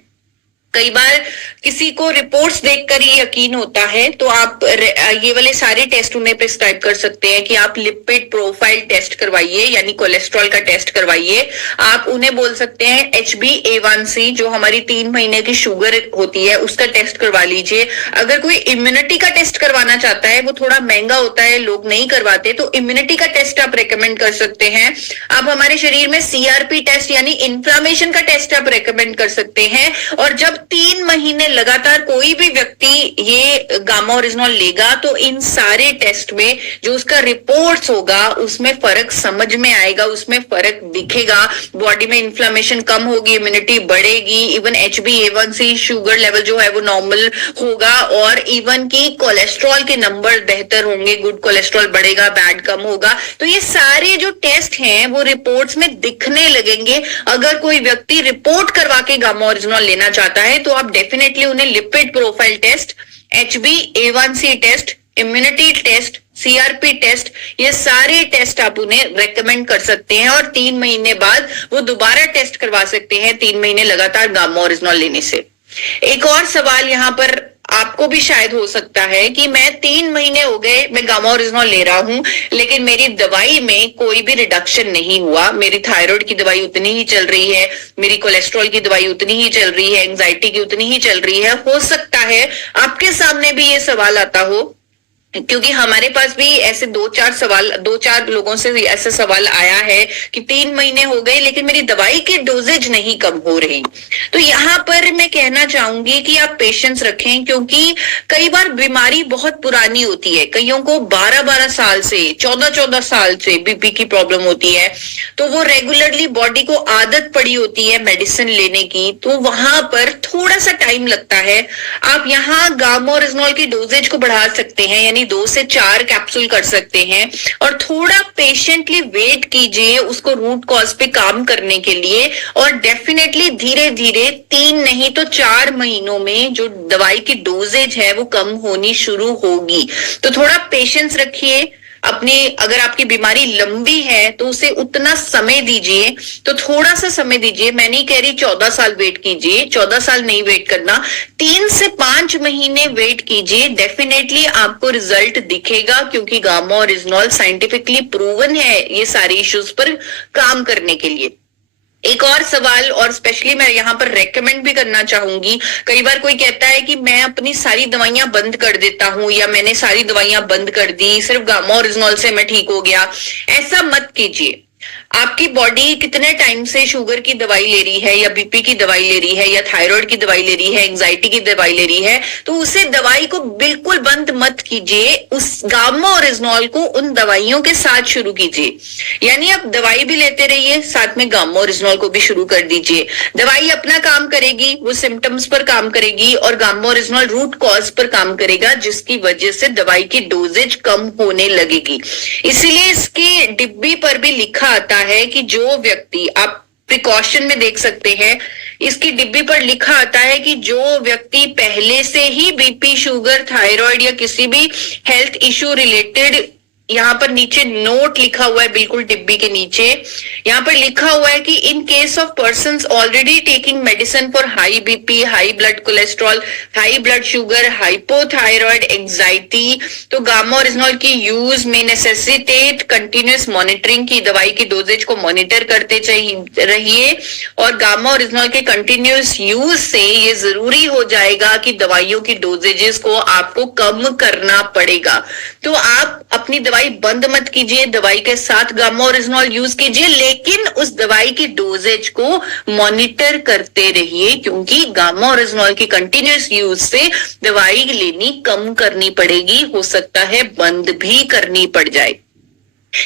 कई बार किसी को रिपोर्ट्स देखकर ही यकीन होता है, तो आप ये वाले सारे टेस्ट उन्हें प्रिस्क्राइब कर सकते हैं कि आप लिपिड प्रोफाइल टेस्ट करवाइए, यानी कोलेस्ट्रॉल का टेस्ट करवाइए। आप उन्हें बोल सकते हैं HbA1c, जो हमारी 3 महीने की शुगर होती है, उसका टेस्ट करवा लीजिए। अगर कोई इम्यूनिटी का टेस्ट करवाना चाहता है, वो थोड़ा महंगा होता है, लोग नहीं करवाते, तो इम्यूनिटी का टेस्ट आप रेकमेंड कर सकते हैं। आप हमारे शरीर में CRP टेस्ट यानी इन्फ्लामेशन का टेस्ट आप रेकमेंड कर सकते हैं। और जब 3 महीने लगातार कोई भी व्यक्ति ये गामा ओरिजिनॉल लेगा, तो इन सारे टेस्ट में जो उसका रिपोर्ट्स होगा उसमें फर्क समझ में आएगा, उसमें फर्क दिखेगा। बॉडी में इन्फ्लामेशन कम होगी, इम्यूनिटी बढ़ेगी, इवन HbA1c शुगर लेवल जो है वो नॉर्मल होगा, और इवन की कोलेस्ट्रॉल के नंबर बेहतर होंगे, गुड कोलेस्ट्रॉल बढ़ेगा, बैड कम होगा। तो ये सारे जो टेस्ट हैं वो रिपोर्ट्स में दिखने लगेंगे। अगर कोई व्यक्ति रिपोर्ट करवा के गामा ओरिजिनॉल लेना चाहता है, तो आप डेफिनेटली उन्हें lipid profile test, HbA1c test, immunity test, CRP test, ये सारे टेस्ट आप उन्हें रेकमेंड कर सकते हैं। और 3 महीने बाद वो दोबारा टेस्ट करवा सकते हैं, 3 महीने लगातार गामा ओरिजिनॉल लेने से। एक और सवाल यहाँ पर आपको भी शायद हो सकता है कि मैं 3 महीने हो गए मैं गामा ओरिजिनॉल ले रहा हूं, लेकिन मेरी दवाई में कोई भी रिडक्शन नहीं हुआ, मेरी थायराइड की दवाई उतनी ही चल रही है, मेरी कोलेस्ट्रॉल की दवाई उतनी ही चल रही है, एंजाइटी की उतनी ही चल रही है। हो सकता है आपके सामने भी ये सवाल आता हो, क्योंकि हमारे पास भी ऐसे 2-4 लोगों से ऐसा सवाल आया है कि 3 महीने हो गए लेकिन मेरी दवाई की डोजेज नहीं कम हो रही। तो यहाँ पर मैं कहना चाहूंगी कि आप पेशेंस रखें, क्योंकि कई बार बीमारी बहुत पुरानी होती है, कईयों को 12-12 साल से, 14-14 साल से बीपी की प्रॉब्लम होती है, तो वो रेगुलरली बॉडी को आदत पड़ी होती है मेडिसिन लेने की, तो वहां पर थोड़ा सा टाइम लगता है। आप यहाँ गामा ओरिजिनॉल की डोजेज को बढ़ा सकते हैं, यानी 2 से 4 कैप्सूल कर सकते हैं, और थोड़ा पेशेंटली वेट कीजिए उसको रूट कॉज पे काम करने के लिए। और डेफिनेटली धीरे धीरे 3 नहीं तो 4 महीनों में जो दवाई की डोजेज है वो कम होनी शुरू होगी। तो थोड़ा पेशेंस रखिए अपनी, अगर आपकी बीमारी लंबी है तो उसे उतना समय दीजिए, तो थोड़ा सा समय दीजिए। मैं नहीं कह रही 14 साल वेट कीजिए, 14 साल नहीं वेट करना, 3 से 5 महीने वेट कीजिए, डेफिनेटली आपको रिजल्ट दिखेगा, क्योंकि गामा ओरिजिनॉल साइंटिफिकली प्रूवन है ये सारे इश्यूज पर काम करने के लिए। एक और सवाल, और स्पेशली मैं यहाँ पर रेकमेंड भी करना चाहूंगी, कई बार कोई कहता है कि मैं अपनी सारी दवाइयां बंद कर देता हूं, या मैंने सारी दवाइयां बंद कर दी, सिर्फ गामा ओरिजिनॉल से मैं ठीक हो गया। ऐसा मत कीजिए। आपकी बॉडी कितने टाइम से शुगर की दवाई ले रही है, या बीपी की दवाई ले रही है, या थायराइड की दवाई ले रही है, एंजाइटी की दवाई ले रही है, तो उसे दवाई को बिल्कुल बंद मत कीजिए, उस गामा ओरिजिनॉल को उन दवाइयों के साथ शुरू कीजिए। यानी आप दवाई भी लेते रहिए, साथ में गामा ओरिजिनॉल को भी शुरू कर दीजिए। दवाई अपना काम करेगी, वो सिम्टम्स पर काम करेगी, और गामा ओरिजिनॉल रूट कॉज पर काम करेगा, जिसकी वजह से दवाई की डोजेज कम होने लगेगी। इसीलिए इसके डिब्बी पर भी लिखा आता है कि जो व्यक्ति, आप प्रिकॉशन में देख सकते हैं, इसकी डिब्बी पर लिखा आता है कि जो व्यक्ति पहले से ही बीपी, शुगर, थायराइड या किसी भी हेल्थ इश्यू रिलेटेड, यहाँ पर नीचे नोट लिखा हुआ है, बिल्कुल डिब्बी के नीचे यहाँ पर लिखा हुआ है कि in case of persons already taking medicine for high BP, high blood cholesterol, high blood sugar, hypothyroid, anxiety, तो गामा ओरिजिनॉल की यूज में नेसेसिटेट कंटिन्यूअस मॉनिटरिंग की, दवाई की डोजेज को मॉनिटर करते रहिए। और गामा ओरिजिनॉल के कंटिन्यूअस यूज से ये जरूरी हो जाएगा कि दवाइयों की डोजेजेस को आपको कम करना पड़ेगा। तो आप अपनी दवाई बंद मत कीजिए, दवाई के साथ गामा ओरिजिनॉल यूज कीजिए, लेकिन उस दवाई की डोजेज को मॉनिटर करते रहिए, क्योंकि गामा ओरिजिनॉल की कंटिन्यूअस यूज से दवाई लेनी कम करनी पड़ेगी, हो सकता है बंद भी करनी पड़ जाए।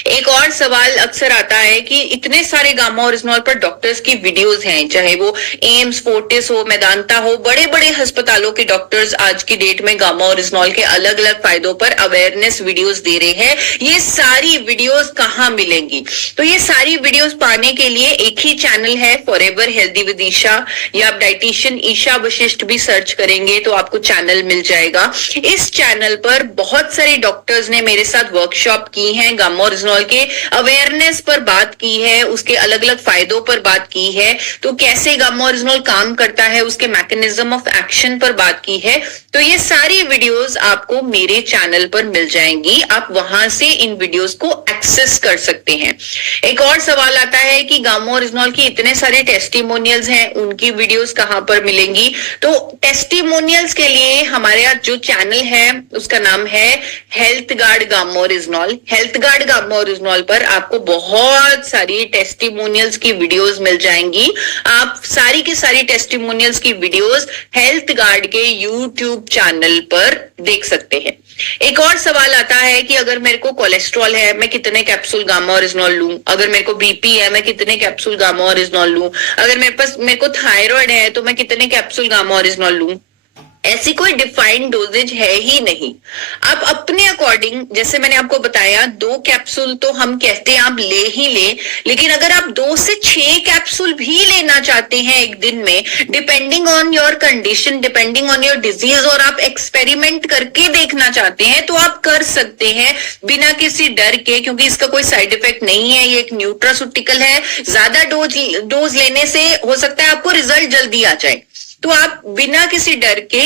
एक और सवाल अक्सर आता है कि इतने सारे गामा ओरिजिनॉल पर डॉक्टर्स की वीडियोस हैं, चाहे वो एम्स, फोर्टिस हो, मेदांता हो, बड़े बड़े अस्पतालों के डॉक्टर्स आज की डेट में गामा ओरिजिनॉल के अलग अलग फायदों पर अवेयरनेस वीडियोस दे रहे हैं। ये सारी वीडियोस कहाँ मिलेंगी? तो ये सारी वीडियोस पाने के लिए एक ही चैनल है, फॉरएवर हेल्दी विद ईशा, या आप डाइटिशियन ईशा वशिष्ठ भी सर्च करेंगे तो आपको चैनल मिल जाएगा। इस चैनल पर बहुत सारे डॉक्टर्स ने मेरे साथ वर्कशॉप की है, गामा ओरिजिनॉल के अवेयरनेस पर बात की है, उसके अलग अलग फायदों पर बात की है, तो कैसे गामा ओरिजिनॉल काम करता है, उसके मैकेनिज्म ऑफ एक्शन पर बात की है। तो ये सारी वीडियोस आपको मेरे चैनल पर मिल जाएंगी, आप वहां से इन वीडियोस को एक्सेस कर सकते हैं। एक और सवाल आता है कि गामा ओरिजिनॉल की इतने सारे टेस्टिमोनियल्स हैं, उनकी वीडियोस कहां पर मिलेंगी? तो टेस्टिमोनियल्स के लिए हमारे यहाँ जो चैनल है उसका नाम है health guard gamma oryzanol. Health guard gamma oryzanol पर आपको बहुत सारी टेस्टिमोनियल्स की वीडियोस मिल जाएंगी। आप सारी की सारी टेस्टिमोनियल्स की वीडियोस हेल्थ गार्ड के यूट्यूब चैनल पर देख सकते हैं। एक और सवाल आता है कि अगर मेरे को कोलेस्ट्रॉल है, मैं कितने कैप्सूल गामा ओरिजिनॉल लूं? अगर मेरे को बीपी है, मैं कितने कैप्सूल गामा ओरिजिनॉल लूं? अगर मेरे को थायराइड है तो मैं कितने कैप्सूल गामा ओरिजिनॉल लूं? ऐसी कोई डिफाइंड डोजेज है ही नहीं। आप अपने अकॉर्डिंग, जैसे मैंने आपको बताया, 2 कैप्सूल तो हम कहते हैं आप ले ही ले, लेकिन अगर आप 2 से 6 कैप्सूल भी लेना चाहते हैं एक दिन में, depending on your condition, depending on your disease, और आप एक्सपेरिमेंट करके देखना चाहते हैं तो आप कर सकते हैं बिना किसी डर के, क्योंकि इसका कोई साइड इफेक्ट नहीं है। ये एक न्यूट्रास्यूटिकल है, ज्यादा डोज लेने से हो सकता है आपको रिजल्ट जल्दी आ जाए। तो आप बिना किसी डर के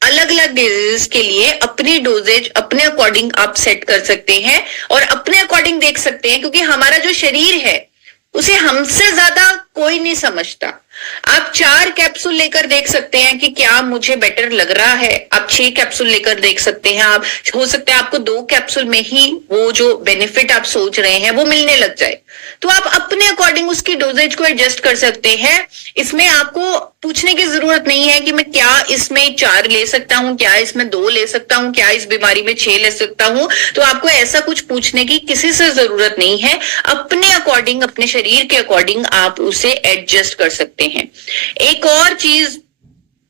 अलग अलग डिजीज के लिए अपनी डोजेज अपने अकॉर्डिंग आप सेट कर सकते हैं और अपने अकॉर्डिंग देख सकते हैं, क्योंकि हमारा जो शरीर है उसे हमसे ज्यादा कोई नहीं समझता। आप 4 कैप्सूल लेकर देख सकते हैं कि क्या मुझे बेटर लग रहा है, आप 6 कैप्सूल लेकर देख सकते हैं, आप हो सकता है आपको 2 कैप्सूल में ही वो जो बेनिफिट आप सोच रहे हैं वो मिलने लग जाए। तो आप अपने अकॉर्डिंग उसकी डोजेज को एडजस्ट कर सकते हैं। इसमें आपको पूछने की जरूरत नहीं है कि मैं क्या इसमें 4 ले सकता हूं, क्या इसमें 2 ले सकता हूं, क्या इस बीमारी में 6 ले सकता हूं। तो आपको ऐसा कुछ पूछने की किसी से जरूरत नहीं है। अपने अकॉर्डिंग, अपने शरीर के अकॉर्डिंग आप उसे एडजस्ट कर सकते हैं। एक और चीज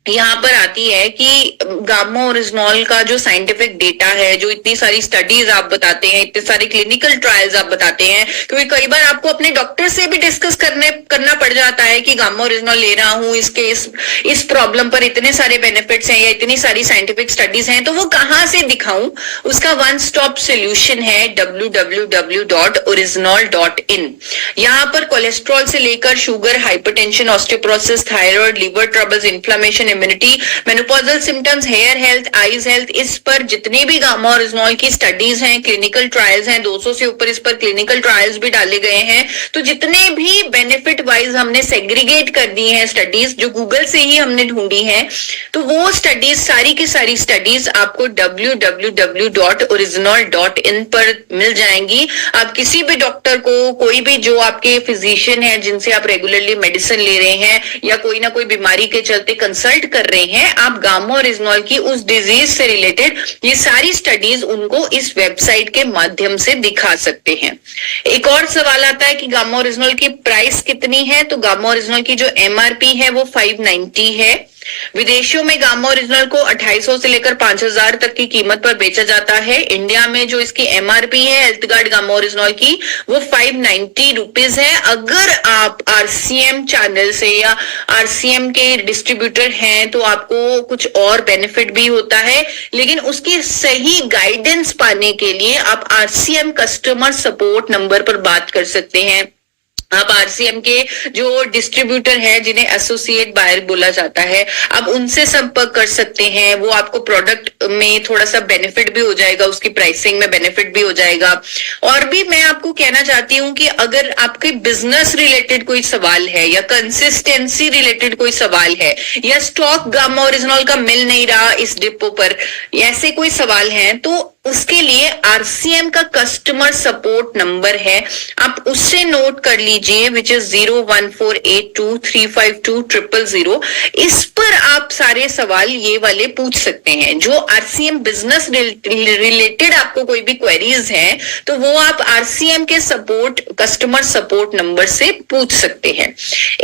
यहाँ पर आती है कि गामा ओरिजिनॉल का जो साइंटिफिक डेटा है, जो इतनी सारी स्टडीज आप बताते हैं, इतने सारे क्लिनिकल ट्रायल्स आप बताते हैं, क्योंकि कई बार आपको अपने डॉक्टर से भी डिस्कस करना पड़ जाता है कि गामा ओरिजिनॉल ले रहा हूँ, इसके इस प्रॉब्लम पर इतने सारे बेनिफिट्स हैं या इतनी सारी साइंटिफिक स्टडीज हैं, तो वो कहाँ से दिखाऊं? उसका वन स्टॉप सोल्यूशन है www.original.in। यहाँ पर कोलेस्ट्रॉल से लेकर sugar, hypertension, osteoporosis, thyroid, liver troubles, inflammation, immunity, menopausal symptoms, hair health, eyes health, इस पर जितने भी गामा ओरिजिनॉल की स्टडीज हैं, क्लिनिकल ट्रायल्स हैं, 200 से ऊपर इस पर क्लिनिकल ट्रायल्स भी डाले गए हैं। तो जितने भी बेनिफिट वाइज हमने सेग्रीगेट कर दी हैं स्टडीज, जो गूगल से ही हमने ढूंढी हैं, तो वो स्टडीज, सारी की सारी स्टडीज आपको www.original.in पर मिल जाएंगी। आप किसी भी डॉक्टर को, कोई भी जो आपके फिजिशियन है जिनसे आप रेगुलरली मेडिसिन ले रहे हैं या कोई ना कोई बीमारी के चलते कंसल्ट कर रहे हैं, आप गामा ओरिजिनॉल की उस डिजीज से रिलेटेड ये सारी स्टडीज उनको इस वेबसाइट के माध्यम से दिखा सकते हैं। एक और सवाल आता है कि गामा ओरिजिनॉल की प्राइस कितनी है? तो गामा ओरिजिनल की जो एमआरपी है वो 590 है। विदेशों में गामा ओरिजिनल को 2800 से लेकर 5000 तक की कीमत पर बेचा जाता है। इंडिया में जो इसकी एमआरपी है हेल्थ गार्ड गामा ओरिजिनल की, वो 590 रुपीज है। अगर आप आरसीएम चैनल से या आरसीएम के डिस्ट्रीब्यूटर हैं तो आपको कुछ और बेनिफिट भी होता है, लेकिन उसकी सही गाइडेंस पाने के लिए आप आरसीएम कस्टमर सपोर्ट नंबर पर बात कर सकते हैं। आप आरसीएम के जो डिस्ट्रीब्यूटर है, जिन्हें एसोसिएट बायर बोला जाता है, आप उनसे संपर्क कर सकते हैं। वो आपको प्रोडक्ट में थोड़ा सा बेनिफिट भी हो जाएगा, उसकी प्राइसिंग में बेनिफिट भी हो जाएगा। और भी मैं आपको कहना चाहती हूँ कि अगर आपके बिजनेस रिलेटेड कोई सवाल है या कंसिस्टेंसी रिलेटेड कोई सवाल है या स्टॉक गामा ओरिजिनल का मिल नहीं रहा इस डिपो पर, ऐसे कोई सवाल है, तो उसके लिए आरसीएम का कस्टमर सपोर्ट नंबर है, आप उससे नोट कर लीजिए, विच इज 01482352000। इस पर आप सारे सवाल ये वाले पूछ सकते हैं। जो आरसीएम बिजनेस रिलेटेड आपको कोई भी क्वेरीज हैं तो वो आप आरसीएम के सपोर्ट कस्टमर सपोर्ट नंबर से पूछ सकते हैं।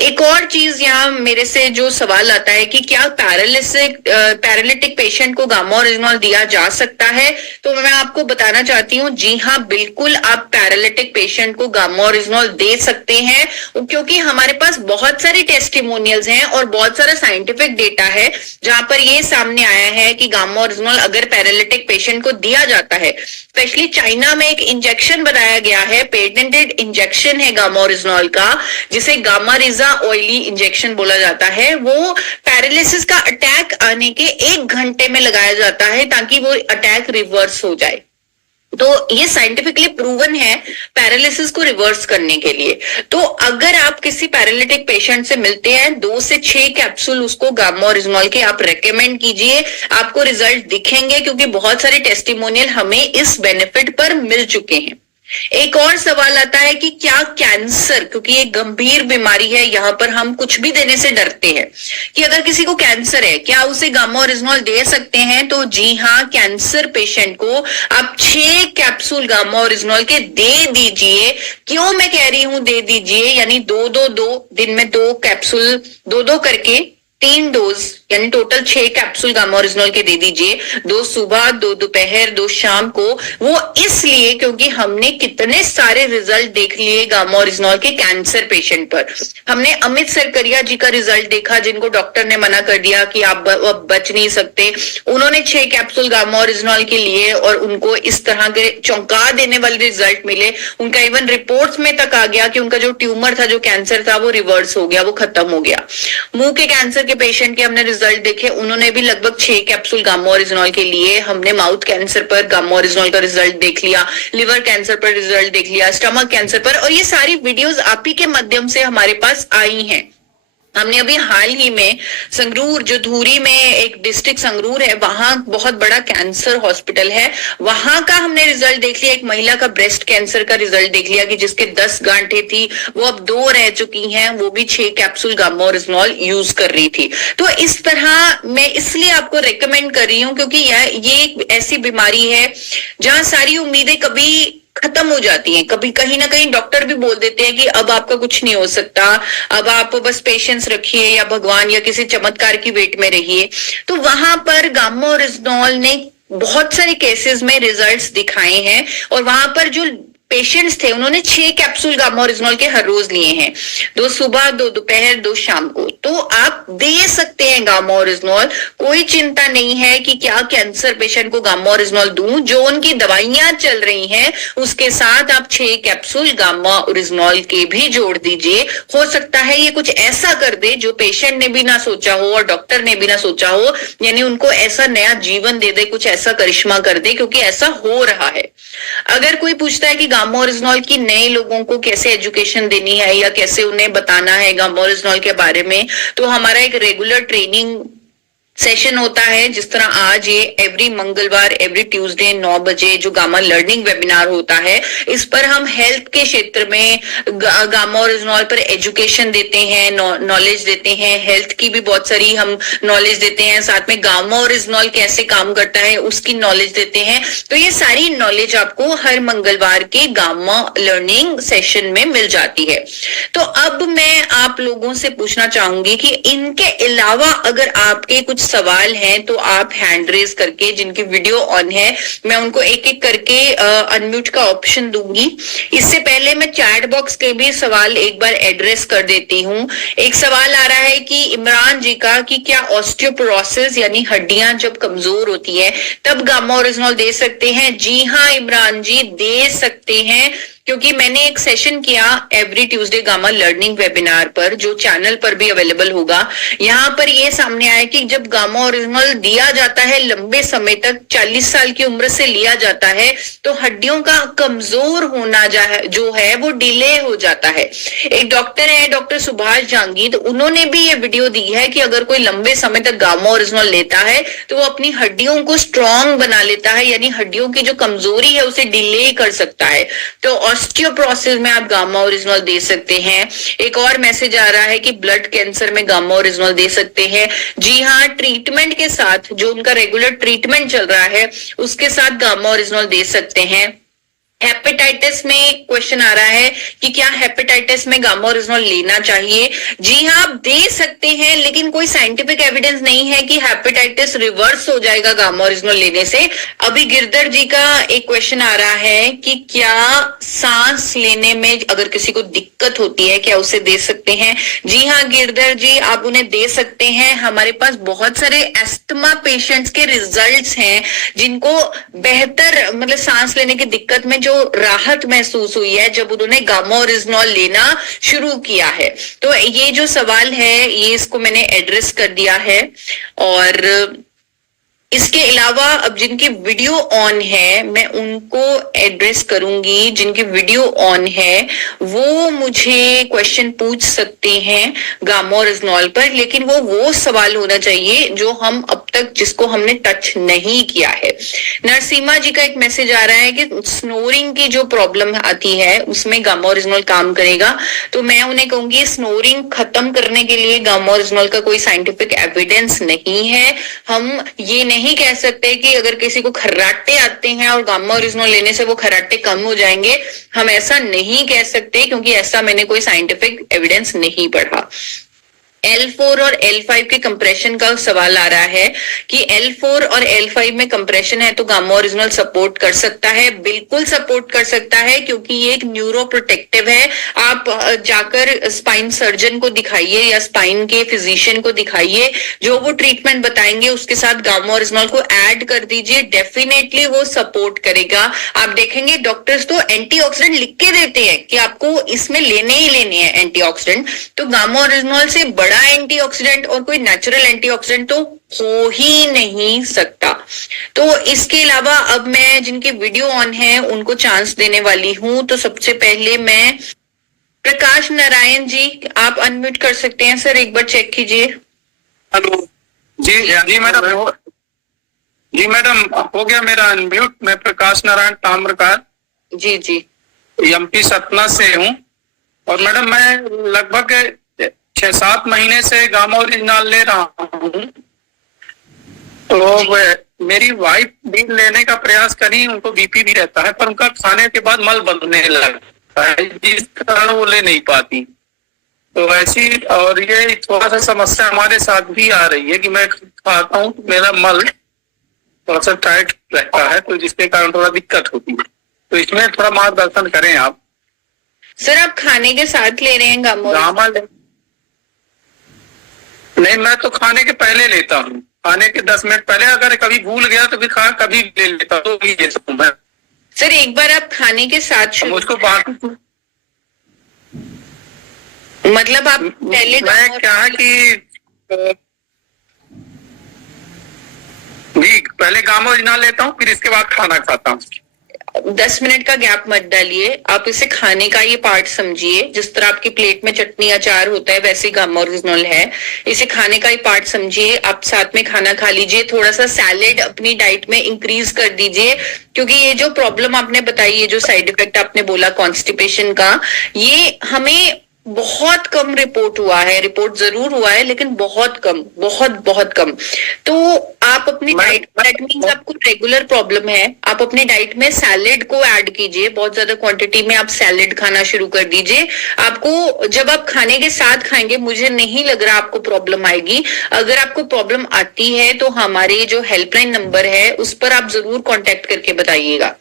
एक और चीज यहाँ मेरे से जो सवाल आता है कि क्या पैरालिटिक पेशेंट को गामा ओरिजिनॉल दिया जा सकता है, तो मैं आपको बताना चाहती हूँ जी हाँ, बिल्कुल आप पैरालिटिक पेशेंट को गामा ओरिजिनॉल दे सकते हैं, क्योंकि हमारे पास बहुत सारे टेस्टिमोनियल्स हैं और बहुत सारा साइंटिफिक डेटा है जहां पर ये सामने आया है कि गामा ओरिजिनॉल अगर पैरालिटिक पेशेंट को दिया जाता है, स्पेशली चाइना में एक इंजेक्शन बनाया गया है, पेटेंटेड इंजेक्शन है गामा ओरिजिनॉल का, जिसे गामा रिजा ऑयली इंजेक्शन बोला जाता है। वो पैरालिसिस का अटैक आने के 1 घंटे में लगाया जाता है ताकि वो अटैक रिवर्स हो जाए। तो ये साइंटिफिकली प्रूवन है पैरालिसिस को रिवर्स करने के लिए। तो अगर आप किसी पैरालिटिक पेशेंट से मिलते हैं, 2 से 6 कैप्सूल उसको गामा ओरिजिनॉल के आप रेकमेंड कीजिए, आपको रिजल्ट दिखेंगे, क्योंकि बहुत सारे टेस्टिमोनियल हमें इस बेनिफिट पर मिल चुके हैं। एक और सवाल आता है कि क्या कैंसर, क्योंकि ये गंभीर बीमारी है, यहाँ पर हम कुछ भी देने से डरते हैं कि अगर किसी को कैंसर है क्या उसे गामा ओरिजिनॉल दे सकते हैं, तो जी हाँ, कैंसर पेशेंट को आप 6 कैप्सूल गामा ओरिजिनॉल के दे दीजिए। क्यों मैं कह रही हूं दे दीजिए, यानी 2-2-2 दिन में 2 कैप्सूल 2-2 करके 3 डोज, यानी टोटल 6 कैप्सूल गामा ओरिजिनॉल के दे दीजिए, 2 सुबह 2 दोपहर 2 शाम को। वो इसलिए क्योंकि हमने कितने सारे रिजल्ट देख लिए गामा ओरिजिनॉल के कैंसर पेशेंट पर। हमने अमित सरकरिया जी का रिजल्ट देखा, जिनको डॉक्टर ने मना कर दिया कि आप बच नहीं सकते। उन्होंने 6 कैप्सूल गामा ओरिजिनॉल के लिए और उनको इस तरह के चौंका देने वाले रिजल्ट मिले। उनका इवन रिपोर्ट्स में तक आ गया कि उनका जो ट्यूमर था, जो कैंसर था, वो रिवर्स हो गया, वो खत्म हो गया। मुंह के कैंसर के पेशेंट के हमने रिजल्ट देखे, उन्होंने भी लगभग 6 कैप्सूल गामा ओरिजिनॉल के लिए। हमने माउथ कैंसर पर गामा ओरिजिनॉल का रिजल्ट देख लिया, लिवर कैंसर पर रिजल्ट देख लिया, स्टमक कैंसर पर, और ये सारी वीडियोस आप ही के माध्यम से हमारे पास आई हैं। हमने अभी हाल ही में संगरूर, जो धूरी में एक डिस्ट्रिक्ट संगरूर है, वहां बहुत बड़ा कैंसर हॉस्पिटल है, वहां का हमने रिजल्ट देख लिया। एक महिला का ब्रेस्ट कैंसर का रिजल्ट देख लिया कि जिसके 10 गांठें थी, वो अब 2 रह चुकी हैं, वो भी 6 कैप्सूल गामा ओरिजिनॉल यूज कर रही थी। तो इस तरह मैं इसलिए आपको रेकमेंड कर रही हूं क्योंकि ये एक ऐसी बीमारी है जहां सारी उम्मीदें कभी खत्म हो जाती हैं। कभी कहीं ना कहीं डॉक्टर भी बोल देते हैं कि अब आपका कुछ नहीं हो सकता, अब आप बस पेशेंस रखिए या भगवान या किसी चमत्कार की वेट में रहिए। तो वहां पर गामा ओरिजिनॉल ने बहुत सारे केसेस में रिजल्ट्स दिखाए हैं, और वहां पर जो पेशेंट्स थे उन्होंने 6 कैप्सूल गामा ओरिजिनॉल के हर रोज लिए हैं, 2 सुबह 2 दोपहर 2 शाम को। तो आप दे सकते हैं गामा ओरिजिनॉल, कोई चिंता नहीं है कि क्या कैंसर पेशेंट को गामा ओरिजिनॉल दूं। जो उनकी दवाइयां चल रही हैं उसके साथ आप 6 कैप्सूल गामा ओरिजिनॉल के भी जोड़ दीजिए। हो सकता है ये कुछ ऐसा कर दे जो पेशेंट ने भी ना सोचा हो और डॉक्टर ने भी ना सोचा हो, यानी उनको ऐसा नया जीवन दे दे, कुछ ऐसा करिश्मा कर दे, क्योंकि ऐसा हो रहा है। अगर कोई पूछता है कि गामा ओरिजिनॉल की नए लोगों को कैसे एजुकेशन देनी है या कैसे उन्हें बताना है गामा ओरिजिनॉल के बारे में, तो हमारा एक रेगुलर ट्रेनिंग सेशन होता है, जिस तरह आज ये एवरी मंगलवार एवरी ट्यूसडे 9 बजे जो गामा लर्निंग वेबिनार होता है, इस पर हम हेल्थ के क्षेत्र में गामा ओरिजिनॉल पर एजुकेशन देते हैं, नॉलेज देते हैं, हेल्थ की भी बहुत सारी हम नॉलेज देते हैं, साथ में गामा ओरिजिनॉल कैसे काम करता है उसकी नॉलेज देते हैं। तो ये सारी नॉलेज आपको हर मंगलवार के गामा लर्निंग सेशन में मिल जाती है। तो अब मैं आप लोगों से पूछना चाहूंगी कि इनके अलावा अगर आपके कुछ सवाल हैं तो आप हैंड रेज करके, जिनकी वीडियो ऑन है मैं उनको एक एक करके अनम्यूट का ऑप्शन दूंगी। इससे पहले मैं चैट बॉक्स के भी सवाल एक बार एड्रेस कर देती हूँ। एक सवाल आ रहा है कि इमरान जी का, कि क्या ऑस्टियोपोरोसिस यानी हड्डियां जब कमजोर होती है तब गामा ओरिजिनॉल दे सकते हैं? जी हाँ इमरान जी, दे सकते हैं। क्योंकि मैंने एक सेशन किया every Tuesday gamma learning webinar पर, जो चैनल पर भी अवेलेबल होगा। यहाँ पर ये सामने आया कि जब गामा ओरिजिनल दिया जाता है लंबे समय तक, 40 साल की उम्र से लिया जाता है, तो हड्डियों का कमजोर होना जो है वो डिले हो जाता है। एक डॉक्टर है, डॉक्टर सुभाष जहांगीर, उन्होंने भी ये वीडियो दी है कि अगर कोई लंबे समय तक गामा ओरिजिनल लेता है तो वो अपनी हड्डियों को स्ट्रांग बना लेता है, यानी हड्डियों की जो कमजोरी है उसे डिले कर सकता है। तो ऑस्टियोपोरोसिस में आप गामा ओरिजिनल दे सकते हैं। एक और मैसेज आ रहा है कि ब्लड कैंसर में गामा ओरिजिनल दे सकते हैं। जी हाँ, ट्रीटमेंट के साथ, जो उनका रेगुलर ट्रीटमेंट चल रहा है उसके साथ गामा ओरिजिनल दे सकते हैं। हेपेटाइटिस में क्वेश्चन आ रहा है कि क्या हेपेटाइटिस में गामा ओरिजिनल लेना चाहिए। जी हाँ, आप दे सकते हैं, लेकिन कोई साइंटिफिक एविडेंस नहीं है कि हेपेटाइटिस रिवर्स हो जाएगा गामा ओरिजिनल लेने से। अभी गिरधर जी का एक क्वेश्चन आ रहा है कि क्या सांस लेने में अगर किसी को दिक्कत होती है क्या उसे दे सकते हैं। जी हाँ गिरधर जी, आप उन्हें दे सकते हैं। हमारे पास बहुत सारे एस्थमा पेशेंट्स के रिजल्ट्स हैं जिनको बेहतर मतलब सांस लेने की दिक्कत में जो राहत महसूस हुई है जब उन्होंने गामा ओरिजिनल लेना शुरू किया है। तो ये जो सवाल है ये इसको मैंने एड्रेस कर दिया है। और इसके अलावा अब जिनकी वीडियो ऑन है मैं उनको एड्रेस करूंगी। जिनकी वीडियो ऑन है वो मुझे क्वेश्चन पूछ सकते हैं गामा ओरिजिनल पर, लेकिन वो सवाल होना चाहिए जो हम अब तक जिसको हमने टच नहीं किया है। नरसिम्हा जी का एक मैसेज आ रहा है कि स्नोरिंग की जो प्रॉब्लम आती है उसमें गामा ओरिजिनल काम करेगा। तो मैं उन्हें कहूंगी स्नोरिंग खत्म करने के लिए गामा ओरिजिनल का कोई साइंटिफिक एविडेंस नहीं है। हम ये नहीं कह सकते कि अगर किसी को खर्राटे आते हैं और गामा ओरिजिनल लेने से वो खर्राटे कम हो जाएंगे, हम ऐसा नहीं कह सकते क्योंकि ऐसा मैंने कोई साइंटिफिक एविडेंस नहीं पढ़ा। L4 और L5 के कंप्रेशन का सवाल आ रहा है कि L4 और L5 में कंप्रेशन है तो गामा ओरिजिनल सपोर्ट कर सकता है। बिल्कुल सपोर्ट कर सकता है क्योंकि ये एक न्यूरो प्रोटेक्टिव है। आप जाकर स्पाइन सर्जन को दिखाइए या स्पाइन के फिजिशियन को दिखाइए, जो वो ट्रीटमेंट बताएंगे उसके साथ गामा ओरिजिनल को ऐड कर दीजिए, डेफिनेटली वो सपोर्ट करेगा। आप देखेंगे डॉक्टर्स तो एंटीऑक्सीडेंट लिख के देते हैं कि आपको इसमें लेने ही लेने हैं एंटीऑक्सीडेंट। तो गामा ओरिजिनल से बड़ा एंटीऑक्सीडेंट और कोई नेचुरल एंटीऑक्सीडेंट तो हो ही नहीं सकता। तो इसके अलावा अब मैं जिनकी वीडियो ऑन है उनको चांस देने वाली हूं। तो सबसे पहले मैं प्रकाश नारायण जी, आप अनम्यूट कर सकते हैं सर, एक बार चेक कीजिए। हेलो जी जी मैडम, जी मैडम हो गया मेरा अनम्यूट। मैं प्रकाश नारायण ताम्रकार जी जी एमपी सतना से हूँ। और मैडम मैं लगभग 6-7 महीने से गामा ओरिजिनल ले रहा हूँ। तो मेरी वाइफ भी लेने का प्रयास करी, उनको बीपी भी रहता है पर उनका खाने के बाद मल बनने लगता है जिस कारण वो ले नहीं पाती। तो ऐसी और ये थोड़ा सा समस्या हमारे साथ भी आ रही है कि मैं खाता हूँ तो मेरा मल थोड़ा सा टाइट रहता है, तो जिसके कारण थोड़ा दिक्कत होती है। तो इसमें थोड़ा मार्गदर्शन करें आप। सर आप खाने के साथ ले रहे हैं गामा? नहीं, मैं तो खाने के पहले लेता हूँ। खाने के 10 मिनट पहले अगर कभी भूल गया तो भी कभी ले लेता तो भी लेता हूँ मैं। सर एक बार आप खाने के साथ मुझको बाकी मतलब आप पहले मैं क्या है कि जी पहले गामा ओरिजिनल लेता हूँ फिर इसके बाद खाना खाता हूँ। 10 मिनट का गैप मत डालिए। आप इसे खाने का ये पार्ट समझिए। जिस तरह आपकी प्लेट में चटनी अचार होता है वैसे गामा ओरिजिनल है। इसे खाने का ही पार्ट समझिए। आप साथ में खाना खा लीजिए, थोड़ा सा सैलेड अपनी डाइट में इंक्रीज कर दीजिए, क्योंकि ये जो प्रॉब्लम आपने बताई, ये जो साइड इफेक्ट आपने बोला कॉन्स्टिपेशन का, ये हमें बहुत कम रिपोर्ट हुआ है। रिपोर्ट जरूर हुआ है लेकिन बहुत कम, बहुत कम। तो आप अपनी डाइट, दैट मींस आपको रेगुलर प्रॉब्लम है, आप अपनी डाइट में सैलेड को ऐड कीजिए। बहुत ज्यादा क्वांटिटी में आप सैलेड खाना शुरू कर दीजिए। आपको जब आप खाने के साथ खाएंगे, मुझे नहीं लग रहा आपको प्रॉब्लम आएगी। अगर आपको प्रॉब्लम आती है तो हमारे जो हेल्पलाइन नंबर है उस पर आप जरूर कॉन्टेक्ट करके बताइएगा।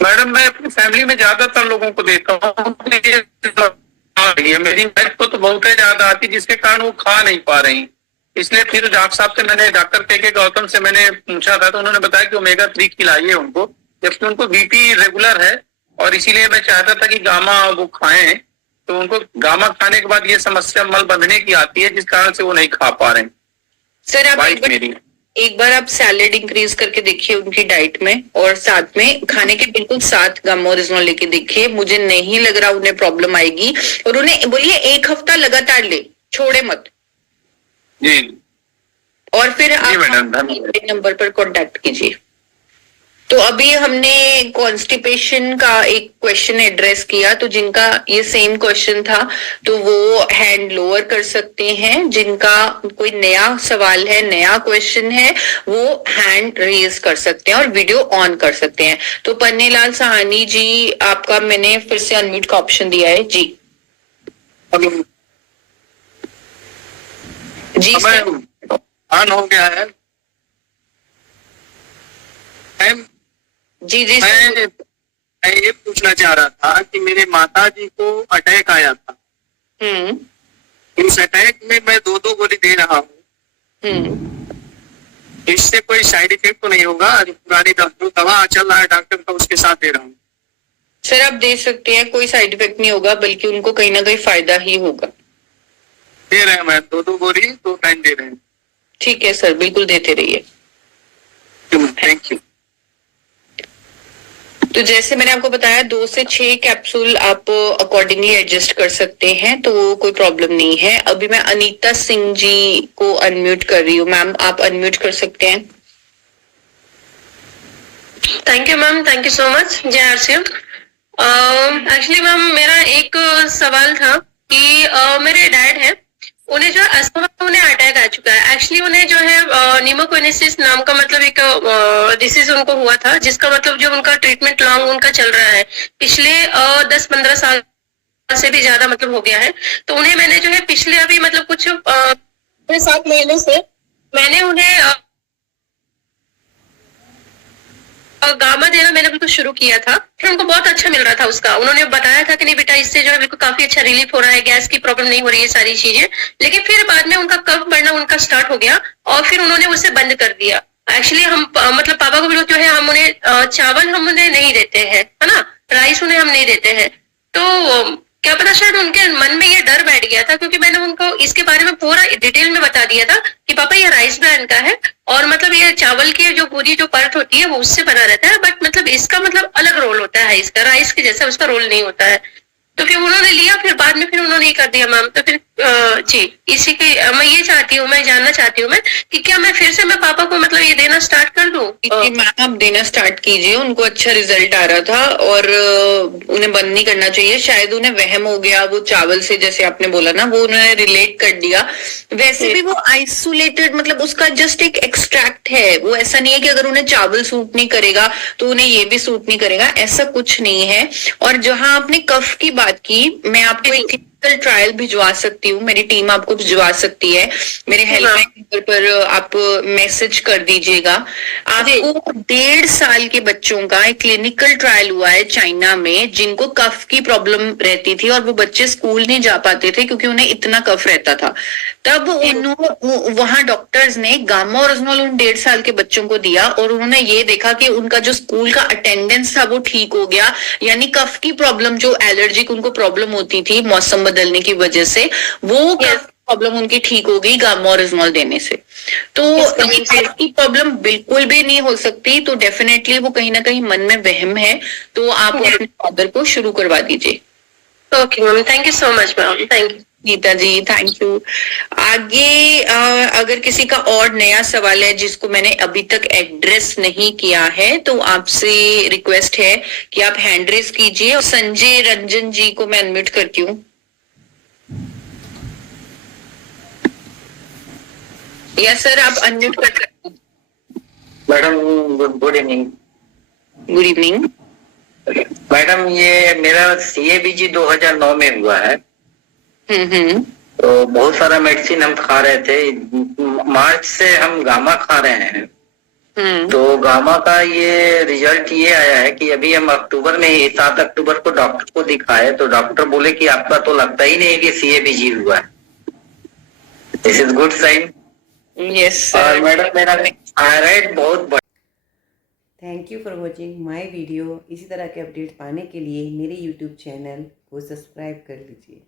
मैडम मैं अपनी फैमिली में ज्यादातर लोगों को देता हूँ। मेरी वाइफ को तो बहुत ज्यादा आती जिसके कारण वो खा नहीं पा रही। इसलिए फिर डॉक्टर साहब से मैंने, डॉक्टर के गौतम से मैंने पूछा था तो उन्होंने बताया कि ओमेगा 3 खिलाइए उनको, जबकि उनको बीपी रेगुलर है और इसीलिए मैं चाहता था कि गामा वो खाएं, तो उनको गामा खाने के बाद ये समस्या मल बंधने की आती है, जिस कारण से वो नहीं खा पा रहे हैं। सर आप वाइट मेरी एक बार आप सैलेड इंक्रीज करके देखिए उनकी डाइट में, और साथ में खाने के बिल्कुल साथ गामा ओरिजिनल लेके देखिए। मुझे नहीं लग रहा उन्हें प्रॉब्लम आएगी। और उन्हें बोलिए 1 हफ्ता लगातार ले, छोड़े मत। जी और फिर आप मैडम, धन्यवाद। नंबर पर कांटेक्ट कीजिए। तो अभी हमने कॉन्स्टिपेशन का एक क्वेश्चन एड्रेस किया, तो जिनका ये सेम क्वेश्चन था तो वो हैंड लोअर कर सकते हैं। जिनका कोई नया सवाल है, नया क्वेश्चन है, वो हैंड रेज कर सकते हैं और वीडियो ऑन कर सकते हैं। तो पन्नेलाल साहनी जी, आपका मैंने फिर से अनम्यूट का ऑप्शन दिया है जी। जी सर, ऑन हो गया है। जी जी मैं ये पूछना चाह रहा था कि मेरे माता जी को अटैक आया था। इस अटैक में मैं 2 गोली दे रहा हूँ। इससे कोई साइड इफेक्ट तो नहीं होगा? पुरानी दवा चल रहा है डॉक्टर का, उसके साथ दे रहा हूँ। सर आप दे सकते हैं, कोई साइड इफेक्ट नहीं होगा, बल्कि उनको कहीं ना कहीं फायदा ही होगा। दे रहे हैं मैम, 2 गोली 2 टाइम दे रहे हैं। ठीक है सर, बिल्कुल देते रहिए। Thank you. तो जैसे मैंने आपको बताया 2 से 6 कैप्सूल आप अकॉर्डिंगली एडजस्ट कर सकते हैं, तो कोई प्रॉब्लम नहीं है। अभी मैं अनीता सिंह जी को अनम्यूट कर रही हूँ। मैम आप अनम्यूट कर सकते हैं। Thank you ma'am, thank you so much. जय आरसीएम। एक्चुअली मैम मेरा एक सवाल था कि मेरे डैड है, उन्हें जो अस्थमा में उन्हें अटैक आ चुका है। एक्चुअली उन्हें जो है निमोक्वेनेसिस नाम का मतलब एक डिसीज उनको हुआ था, जिसका मतलब जो उनका ट्रीटमेंट लॉन्ग उनका चल रहा है, पिछले 10-15 साल से भी ज्यादा मतलब हो गया है। तो उन्हें मैंने जो है पिछले अभी मतलब कुछ 7 महीने से मैंने उन्हें गामा देना मैंने बिल्कुल शुरू किया था। फिर उनको बहुत अच्छा मिल रहा था उसका। उन्होंने बताया था कि नहीं बेटा, इससे जो है बिल्कुल काफी अच्छा रिलीफ हो रहा है, गैस की प्रॉब्लम नहीं हो रही है, सारी चीजें। लेकिन फिर बाद में उनका कफ बढ़ना उनका स्टार्ट हो गया और फिर उन्होंने उसे बंद कर दिया। एक्चुअली हम मतलब पापा को भी जो है हम उन्हें चावल हम उन्हें नहीं देते हैं, है ना, राइस उन्हें हम नहीं देते हैं। तो क्या पता शायद उनके मन में ये डर बैठ गया था, क्योंकि मैंने उनको इसके बारे में पूरा डिटेल में बता दिया था कि पापा ये राइस ब्रांड का है और मतलब ये चावल की जो पूरी जो परत होती है वो उससे बना रहता है, बट मतलब इसका मतलब अलग रोल होता है, इसका राइस के जैसा उसका रोल नहीं होता है। तो फिर उन्होंने लिया, फिर बाद में फिर उन्होंने ये कर दिया मैम। तो फिर जी इसी के मैं ये चाहती हूँ, मैं जानना चाहती हूँ मैं कि क्या मैं फिर से मैं पापा को मतलब ये देना स्टार्ट कर दूं? मैम आप देना स्टार्ट कीजिए, उनको अच्छा रिजल्ट आ रहा था और उन्हें बंद नहीं करना चाहिए। शायद उन्हें वहम हो गया, वो चावल से जैसे आपने बोला ना, वो उन्होंने रिलेट कर दिया। वैसे भी वो आइसोलेटेड मतलब उसका जस्ट एक एक्सट्रैक्ट है, वो ऐसा नहीं है कि अगर उन्हें चावल सूट नहीं करेगा तो उन्हें ये भी सूट नहीं करेगा, ऐसा कुछ नहीं है। और जहां आपने कफ की बात की, मैं आपको एक क्लिनिकल ट्रायल भिजवा सकती हूँ, मेरी टीम आपको भिजवा सकती है। मेरे हेल्पलाइन नंबर पर आप मैसेज कर दीजिएगा। आपको 1.5 साल के बच्चों का एक क्लिनिकल ट्रायल हुआ है चाइना में, जिनको कफ की प्रॉब्लम रहती थी और वो बच्चे स्कूल नहीं जा पाते थे क्योंकि उन्हें इतना कफ रहता था। तब वहां डॉक्टर्स ने गामा ओरिजिनल उन 1.5 साल के बच्चों को दिया और उन्होंने ये देखा कि उनका जो स्कूल का अटेंडेंस था वो ठीक हो गया। यानी कफ की प्रॉब्लम, जो एलर्जिक उनको प्रॉब्लम होती थी मौसम बदलने की वजह से, वो प्रॉब्लम उनकी ठीक हो गई गामा ओरिजिनल देने से। तो कफ की प्रॉब्लम बिल्कुल भी नहीं हो सकती, तो डेफिनेटली वो कहीं ना कहीं मन में वहम है, तो आप अपने फादर को शुरू करवा दीजिए। Okay ma'am, thank you so much ma'am, thank you Geeta ji, thank you. आगे अगर किसी का और नया सवाल है जिसको मैंने अभी तक एड्रेस नहीं किया है, तो आपसे रिक्वेस्ट है कि आप हैंड रेज कीजिए। संजय रंजन जी को मैं अनम्यूट करती हूँ। यस सर, आप अनम्यूट कर सकते हैं। Madam good evening. Good evening madam, ये मेरा CABG 2009 में हुआ है। तो बहुत सारा मेडिसिन हम खा रहे थे। मार्च से हम गामा खा रहे हैं। तो गामा का ये रिजल्ट ये आया है कि अभी हम अक्टूबर में ही 7 अक्टूबर को डॉक्टर को दिखाए, तो डॉक्टर बोले कि आपका तो लगता ही नहीं है कि CABG हुआ है। This is good sign. Yes और मैडम मेरा थायराइड बहुत thank you for watching my video. इसी तरह के अपडेट पाने के लिए मेरे यूट्यूब चैनल को सब्सक्राइब कर लीजिए।